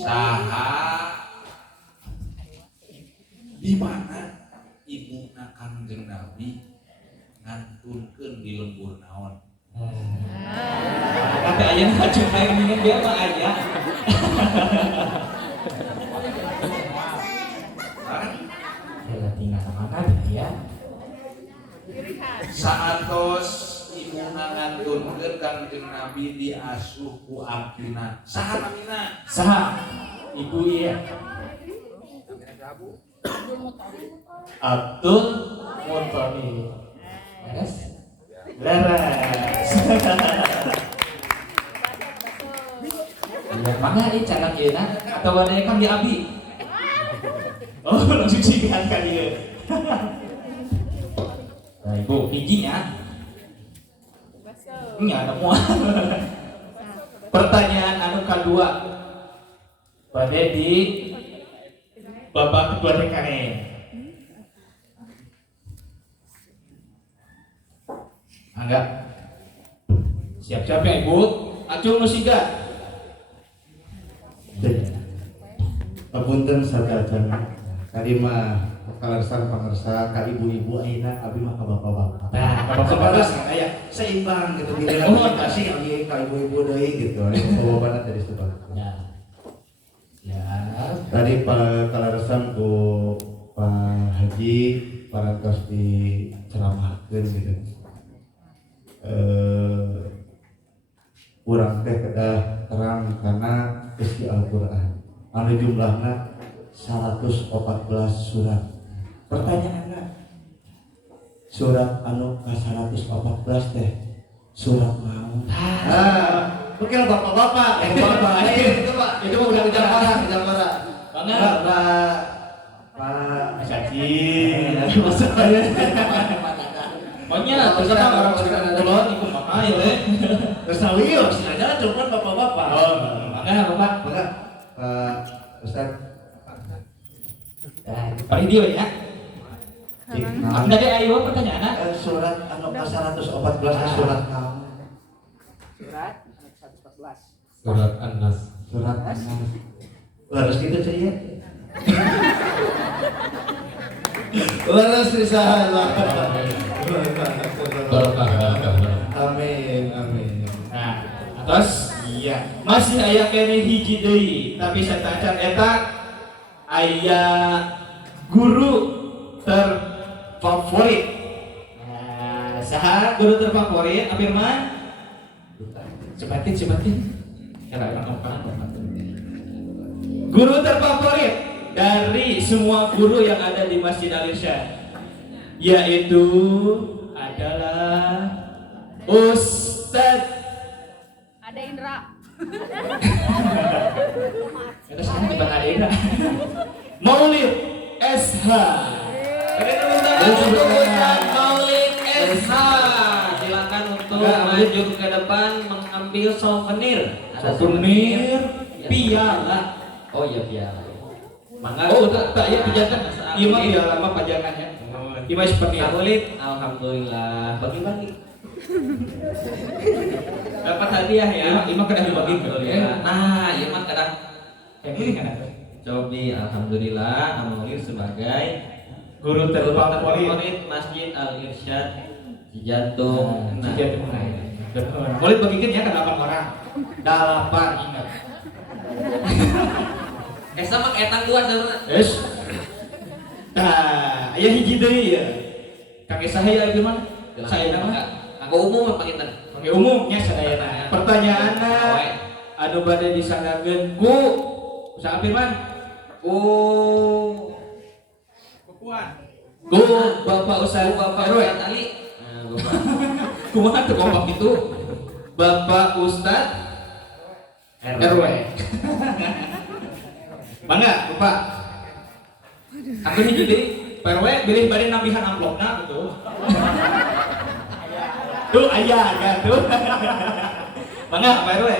Saha di mana ibuna Kanjeng Nabi ngantunkeun di lembur naon? Kata ayah ngajak air minum dia mah ayah. Ya tinggal mana dia? Saatos ibuna ngantunkeun Kanjeng Nabi diasuh ku abdina. Saha namina? Saha? Ibu iya. Abdul Muthalib. Leres? Leres. Ya, mana ini cara kira atau wadahnya kan di abi? Oh, langsung singkat kan dia. Nah, ibu bijinya. Enggak ada muat. Pertanyaan anu kedua. Pada di babak kedua TKN. Enggak. Siap-siap ya ibu. Acung musiga. Papunten sadayana kali mah kalarsan pangersa ka ibu-ibu ayeuna abi mah ka bapak-bapak. Nah, bapak-bapak aya seimbang gitu giliran Oh, kasih abi ka ibu-ibu deui gitu. Bapak-bapak tadi sebab. Ya. Ya. Tadi Pak kalarsan ku Pak Haji parantos di ceramahkeun gitu. Urang teh kedah terang karena isi Al-Qur'an. Anu jumlahna 114 surat. Pertanyaanna surat anu ka 114 teh surat naon? Mungkin bapak-bapak, bapak itu Pak. Itu mah udah kejar orang. Banget. Pak Saji. Pokoknya terserah orang kulon ikut makan ya le. Terus nawios aja cuma bapak-bapak. Oh, makanya bapak. Enggak. Ustaz. Pak video ya. Nah, Tadi ayo pertanyaan. surat anu ka 114 surat naon? Surat An-Nas. Surat An-Nas. Harus gitu ceria. Harus disalah. Barokah. Amin, amin. Nah, terus iya masih aya kene hiji deui, tapi satacan eta aya guru terfavorit. Nah, saha guru terfavorit Afirman? Sebatin. Guru terfavorit dari semua guru yang ada di Masjid Al-Irsyad yaitu adalah Ustadz Ada Indra. Kita sekarang bukan ada Indra. Maulid SH. Beri tepuk tangan untuk Ustadz Maulid SH. Silakan untuk maju ke depan mengambil souvenir. Souvenir piala. Oh iya piala. Mangga. Oh, tak ya pijakan. Iya mah piala mah pajangan ya. Iya mah seperti Maulid, alhamdulillah. Bagi-bagi. Dapat hadiah ya. Iya mah kadang dibagi. Nah, iya mah kadang Yang ini kan ada. Cobi alhamdulillah Maulid sebagai Guru terfavorit. Masjid Al-Irsyad Cijantung. Nah, Cijantung. Boleh bagikan ya ke 8 orang. 8 ingat. Sama etang luas darurat. Yes. Nah, aya hiji deui ya. Kang Esa aya gimana? Saya nama Aku umum apa kita? pakai umumnya sadayana. Pertanyaanna anu bade disangakeun ku Ustaz Firman. Ku Bapak Ustaz Bapak RW. Ustadz Ali. Nah, Bapak. Kumaha teu kompak itu? Bapak Ustaz RW. Bangga, Bapak. Aku hiji deui, Pak RW bilih bade nambihan amplopna gitu. Tuh aya ya tuh. Bangga, Pak RW.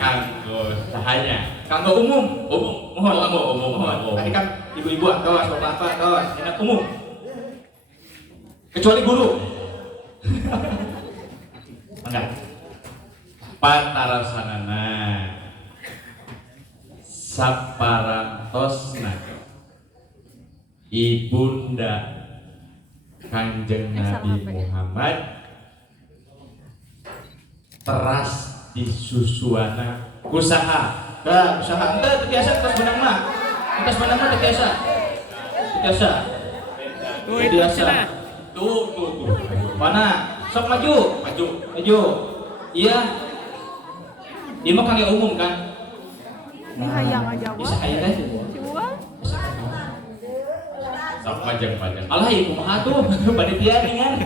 Kanggo sahanya. Kanggo umum. Mohon Umum. Tadi kan ibu-ibu atos, bapak atos, enak umum. Kecuali guru. Bangga. Patarasanana saparantosna ibunda Kanjeng Nabi Muhammad teras disusuana kusaha. Dah, usaha ente biasa terus benang mah. Terus benang mah biasa. Biasa. Tuh. Mana? Sok maju. Maju. Iya. Dia mah kagak umum kan? Ini hayang aja Bisa wah. kaya kan? Coba. Sok pajang-pajang. Alah ieu kumaha tuh? Panitia ningan.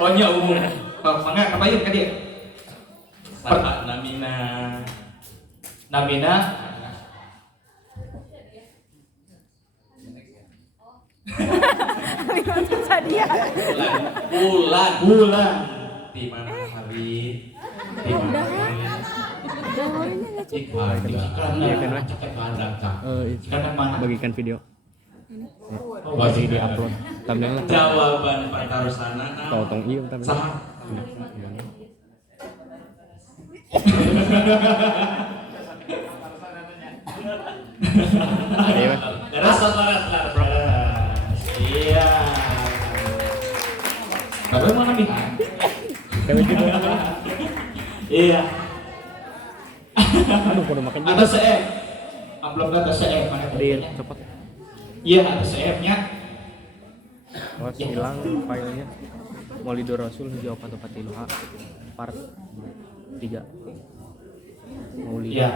Pokoknya umum. Mangga kapayun ka dieu. Saha namina? Namina Susah dia. Bulan. Bulan. Di mana hari? Di mana hari? Karena mana? Bagikan video Oh, masih di upload thumbnail Jawaban pertarusana tong iya thumbnail saha? ayo Rasa barat lah, bro. Iya. Kamu mana nih? kami juga Iya. aduh kudu makan juga Atas CF. Amplopnya atas CF mana di tadi? cepet Iya, atas CF-nya. awas hilang filenya Maulidur Rasul jawab atau Patiluha part 3 Maulid Iya.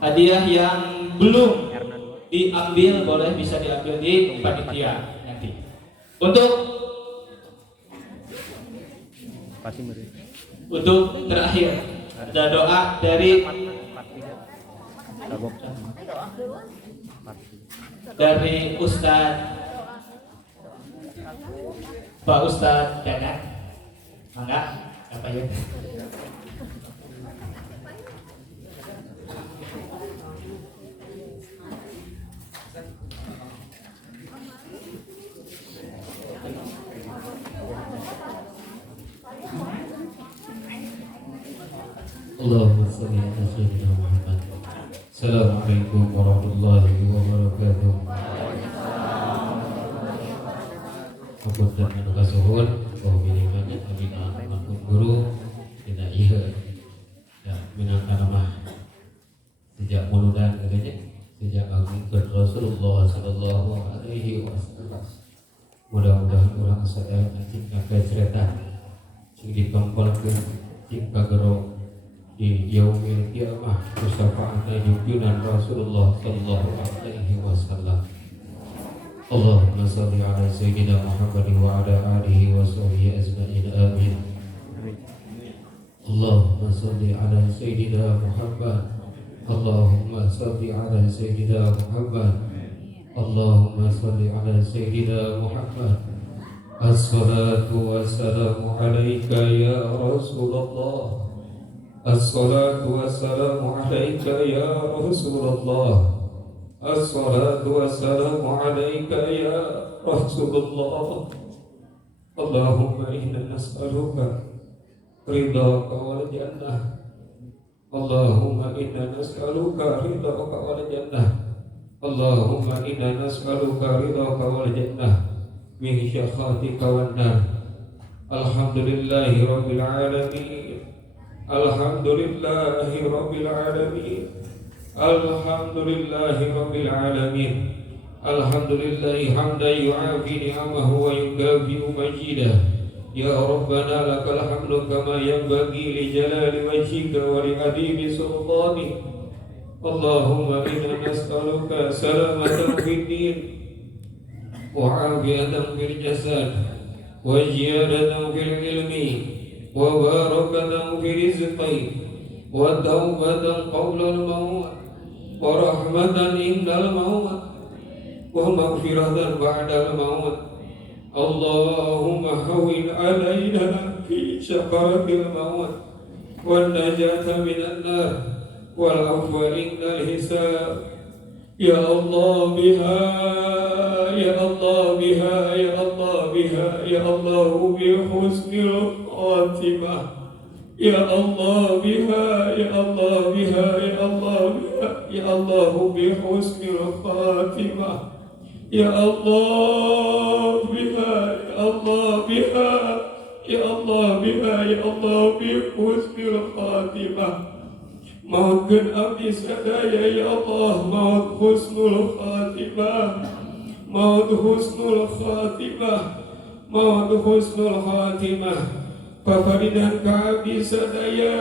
Hadiah yang belum Erna 2 diambil boleh bisa diambil di panitia nanti. Untuk pasti beri terakhir ada doa dari part 3 tabok part 3 dari Ustadz Pak Ustadz Dadan. Mangga apa ya? Allahumma shalli ala sayyidina Muhammad. Assalamualaikum warahmatullahi wabarakatuh. Apunten anu kasuhun, bahwa bilingannya abina ampun guru tidak iya. Ya, minangka nama sejak muludan katanya, sejak agungkeun Rasulullah sallallahu alaihi wasallam. Mudah-mudahan urang sadaya cing kacretan sing ditongkolkeun cing kagero di yaumil kiamah bersyafaatna junjungan Rasulullah sallallahu alaihi wasallam. Allahumma shalli ala sayyidina Muhammad wa ala alihi wa sahbihi ajma'in amin. Allahumma shalli ala sayyidina Muhammad. Allahumma shalli ala sayyidina Muhammad. Allahumma shalli ala sayyidina Muhammad. As-salatu wassalamu alayka ya Rasulullah. As-salatu wassalamu alayka ya Rasulullah. As-salatu wassalamu alayka ya Rasulullah. Allahumma inna nas'aluka ridhaka wal jannah. Allahumma inna nas'aluka ridhaka wal jannah. Allahumma inna nas'aluka ridhaka wal jannah min syakhatika wan nar. Alhamdulillahi rabbil alamin. Alhamdulillahi rabbil alamin. Alhamdulillahi rabbil alamin. Alhamdulillahi hamdan yu'afi ni'amahu wa yukafi'u majidah. Ya Rabbana lakal hamdu kama yanbaghi li jalali wajhika wa li 'azimi sultanik. Allahumma inna nas'aluka salamatan fid din wa 'afiyatan fil jasad wa ziyadatan fil ilmi wa barakatan fil rizqi wa tawbatan qabla al-maut wa rahmatan indal maut wa maghfiratan ba'da al-maut. Allahumma hawwin alaina fi syakaratil maut wan najata minan nar wal afwa indal hisab. Ya Allah biha, ya Allah biha, ya Allah biha, ya Allah bi husnil khatimah. Ya Allah biha, ya Allah biha, ya Allah biha, ya Allah bi husnil khatimah. Ya Allah biha, ya Allah biha, ya Allah biha, ya Allah bi husnil khatimah. Mautkan abdi sadaya ya Allah, maut husnul khatimah, maut husnul khatimah, maut husnul khatimah. Pafaridan ka abdi sadaya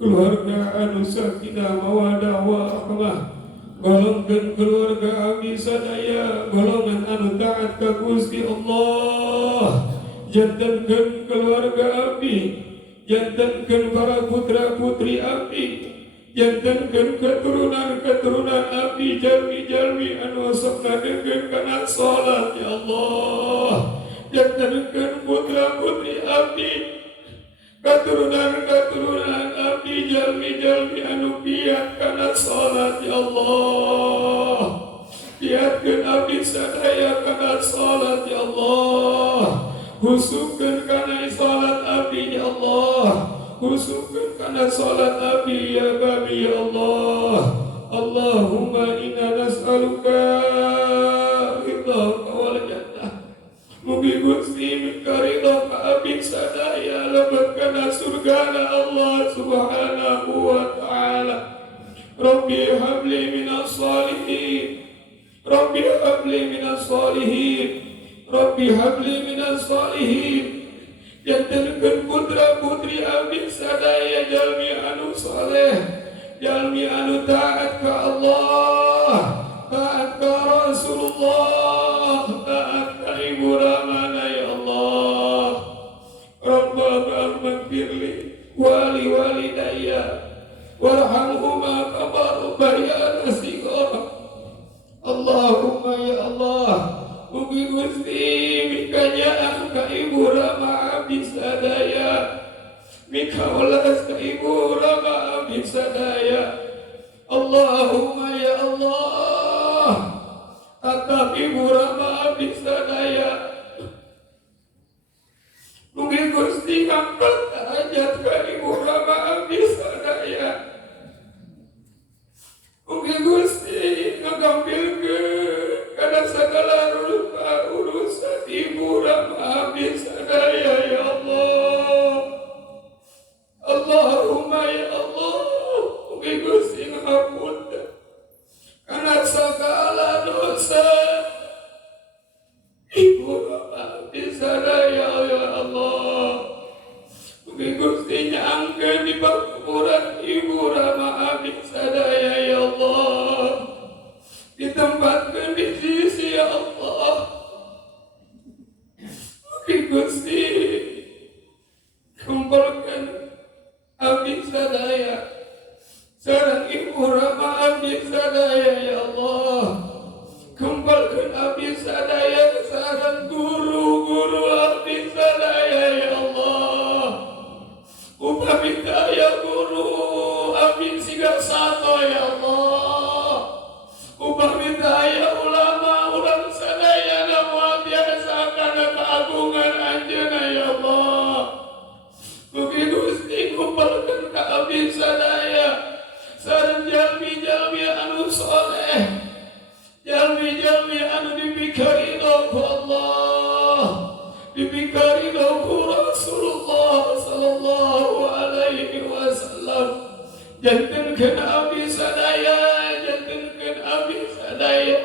keluarga anu sakinah mawaddah warahmah, golongkeun keluarga abdi sadaya golongan anu taat ka Gusti Allah, jantenkeun keluarga abdi, jantenkeun para putra putri abdi, jantenkeun keturunan abdi, jalmi anu sok ngadegeun kana salat ya Allah, jantenkeun putra putri abdi, keturunan abdi, jalmi anu piat kana salat ya Allah, piatkeun abdi sadaya kana salat ya Allah, husupkeun kana salat abdi ya Allah, husupkeun kana salat abdi ya Babi ya Allah. Allahumma inna nas'aluka ridhaka wal jannah. Mugi Gusti minka ridhaka abdi sadaya lebet kana surgana Allah subhanahu wa ta'ala. Rabbi habli minas salihin, Rabbi habli minas salihin, Rabbi habli minas salihin. Jantenkeun putra putri abdi sadaya jalmi anu saleh, jalmi anu taat ka Allah, taat ka Rasulullah, taat ka Ibu Ramana ya Allah. Rabbana maghfirli wali walidayya warhamhuma kama rabbayana shighara. Allahumma ya Allah, mugi Gusti mikanya ka Ibu Rama abdi sadaya, mika welas ka Ibu Rama abdi sadaya. Allahumma ya Allah, tatap Ibu Rama abdi sadaya, mugi Gusti ngangkat derajat ka Ibu Rama abdi sadaya, mugi Gusti ngagampilkeun kana sagala rupa urusan Ibu Rama abdi sadaya ya Allah. Allahumma ya Allah, mugi Gusti ngapunten kana sagala dosa Ibu Rama abdi sadaya ya Allah. Mugi Gusti nyaangkeun di pakuburan Ibu Rama abdi sadaya ya Allah, ditempatkeun di sisi ya Allah. Mugi Gusti kumpulkeun abdi sadaya sareng Ibu Rama abdi sadaya ya Allah, kumpulkeun abdi sadaya sareng guru-guru abdi sadaya ya Allah. Upami daya guru abdi siga sato ya Allah, upami daya ulama ulang sadaya nama biasa kana keagungan anjeunna ya Allah. Mugi Gusti kumpulkeun ka abdi sadaya sareng jalmi anu saleh, jalmi anu dipikari ku Allah, dipikari ku Rasulullah sallallahu alaihi wasallam. Jantenkeun abdi sadaya, jantenkeun abdi sadaya,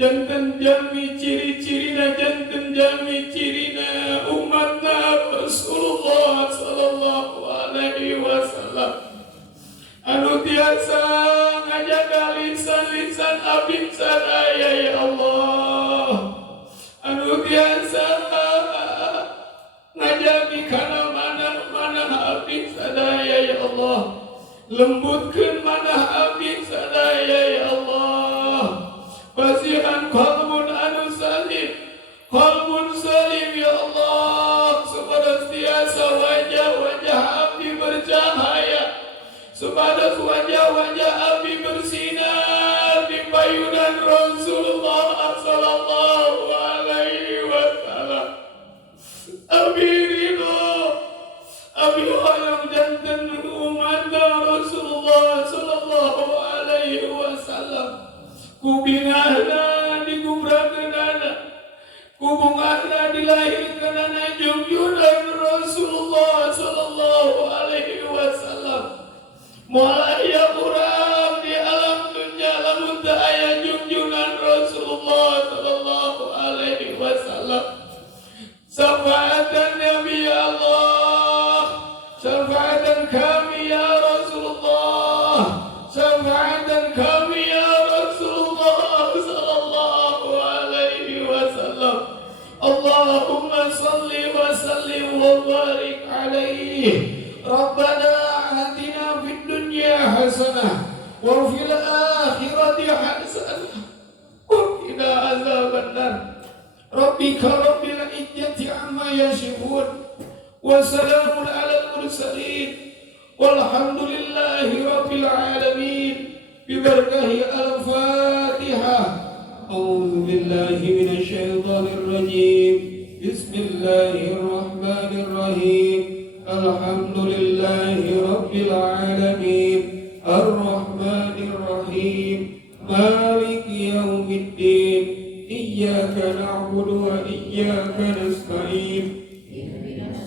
janten jalmi ciri-cirina, janten jalmi cirina umatna Rasulullah sallallahu alaihi wasallam. Anu tiasa ngajaga lisan abdi sadaya ya Allah, anu tiasa ngajagi kana mana abdi sadaya ya Allah, lembutkeun mana abdi sadaya ya Allah. Basihan qalbun anu salim, qalbun salim ya Allah, supaya tiasa wajah abdi bercahaya, supaya wajah abdi bersinar di payunan Rasulullah sallallahu alaihi wasallam. Abdi ridho, abdi hayang janten umat Rasulullah sallallahu alaihi wasallam. Kubingahna digubrakeunana, kubungahna dilahirkeunana junjungan Rasulullah sallallahu alaihi wasallam. Moal aya urang di alam dunya lamun teu aya junjungan Rasulullah sallallahu alaihi wasallam. Syafaatan Nabi ya Allah, syafaatan kami ya Rasulullah, syafaatan kami ya وسلم وبارك عليه ربنا آتنا في الدنيا حسنة وفي الآخرة حسنة وقنا عذاب النار ربك رب العزة عما يصفون وسلام على المرسلين والحمد لله رب العالمين ببركة الفاتحة أعوذ بالله من الشيطان الرجيم بسم الله الرحمن الرحيم الحمد لله رب العالمين الرحمن الرحيم مالك يوم الدين إياك نعبد وإياك نستعين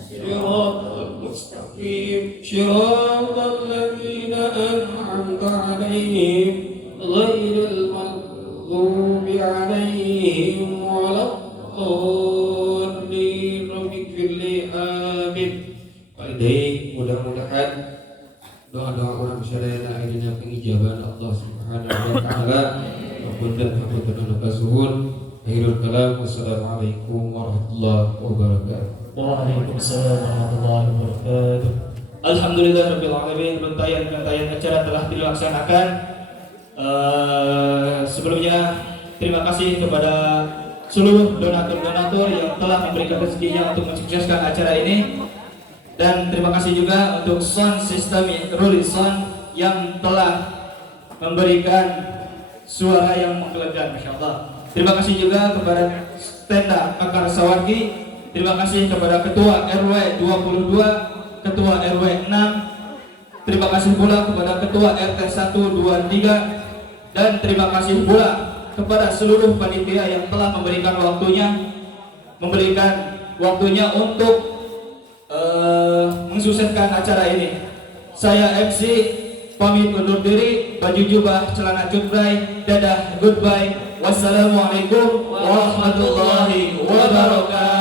صراط المستقيم صراط الذين أنعمت عليهم غير المغضوب عليهم ولا الضالين رب اغفر لي آمين. Baik, mudah-mudahan doa-doa orang syarayana adanya pengijaban Allah Subhanahu wa taala. Hapunten kasuhun. Akhirul kalam. Wassalamualaikum warahmatullahi wabarakatuh. Waalaikumsalam warahmatullahi wabarakatuh. Alhamdulillahirabbil alamin. Rangkaian acara telah dilaksanakan. Sebelumnya terima kasih kepada seluruh donatur-donatur yang telah memberikan rezekinya untuk mensukseskan acara ini. Dan terima kasih juga untuk sound system Rolling Sound yang telah memberikan suara yang menggelegar, Masya Allah. Terima kasih juga kepada tenda Akar Sawargi. Terima kasih kepada Ketua RW 22, Ketua RW 6. Terima kasih pula kepada Ketua RT 1, 2, 3. Dan terima kasih pula kepada seluruh panitia yang telah memberikan waktunya untuk mensukseskan acara ini. Saya MC pamit undur diri, baju jubah, celana cutbray, dadah, goodbye. Wassalamualaikum warahmatullahi wabarakatuh.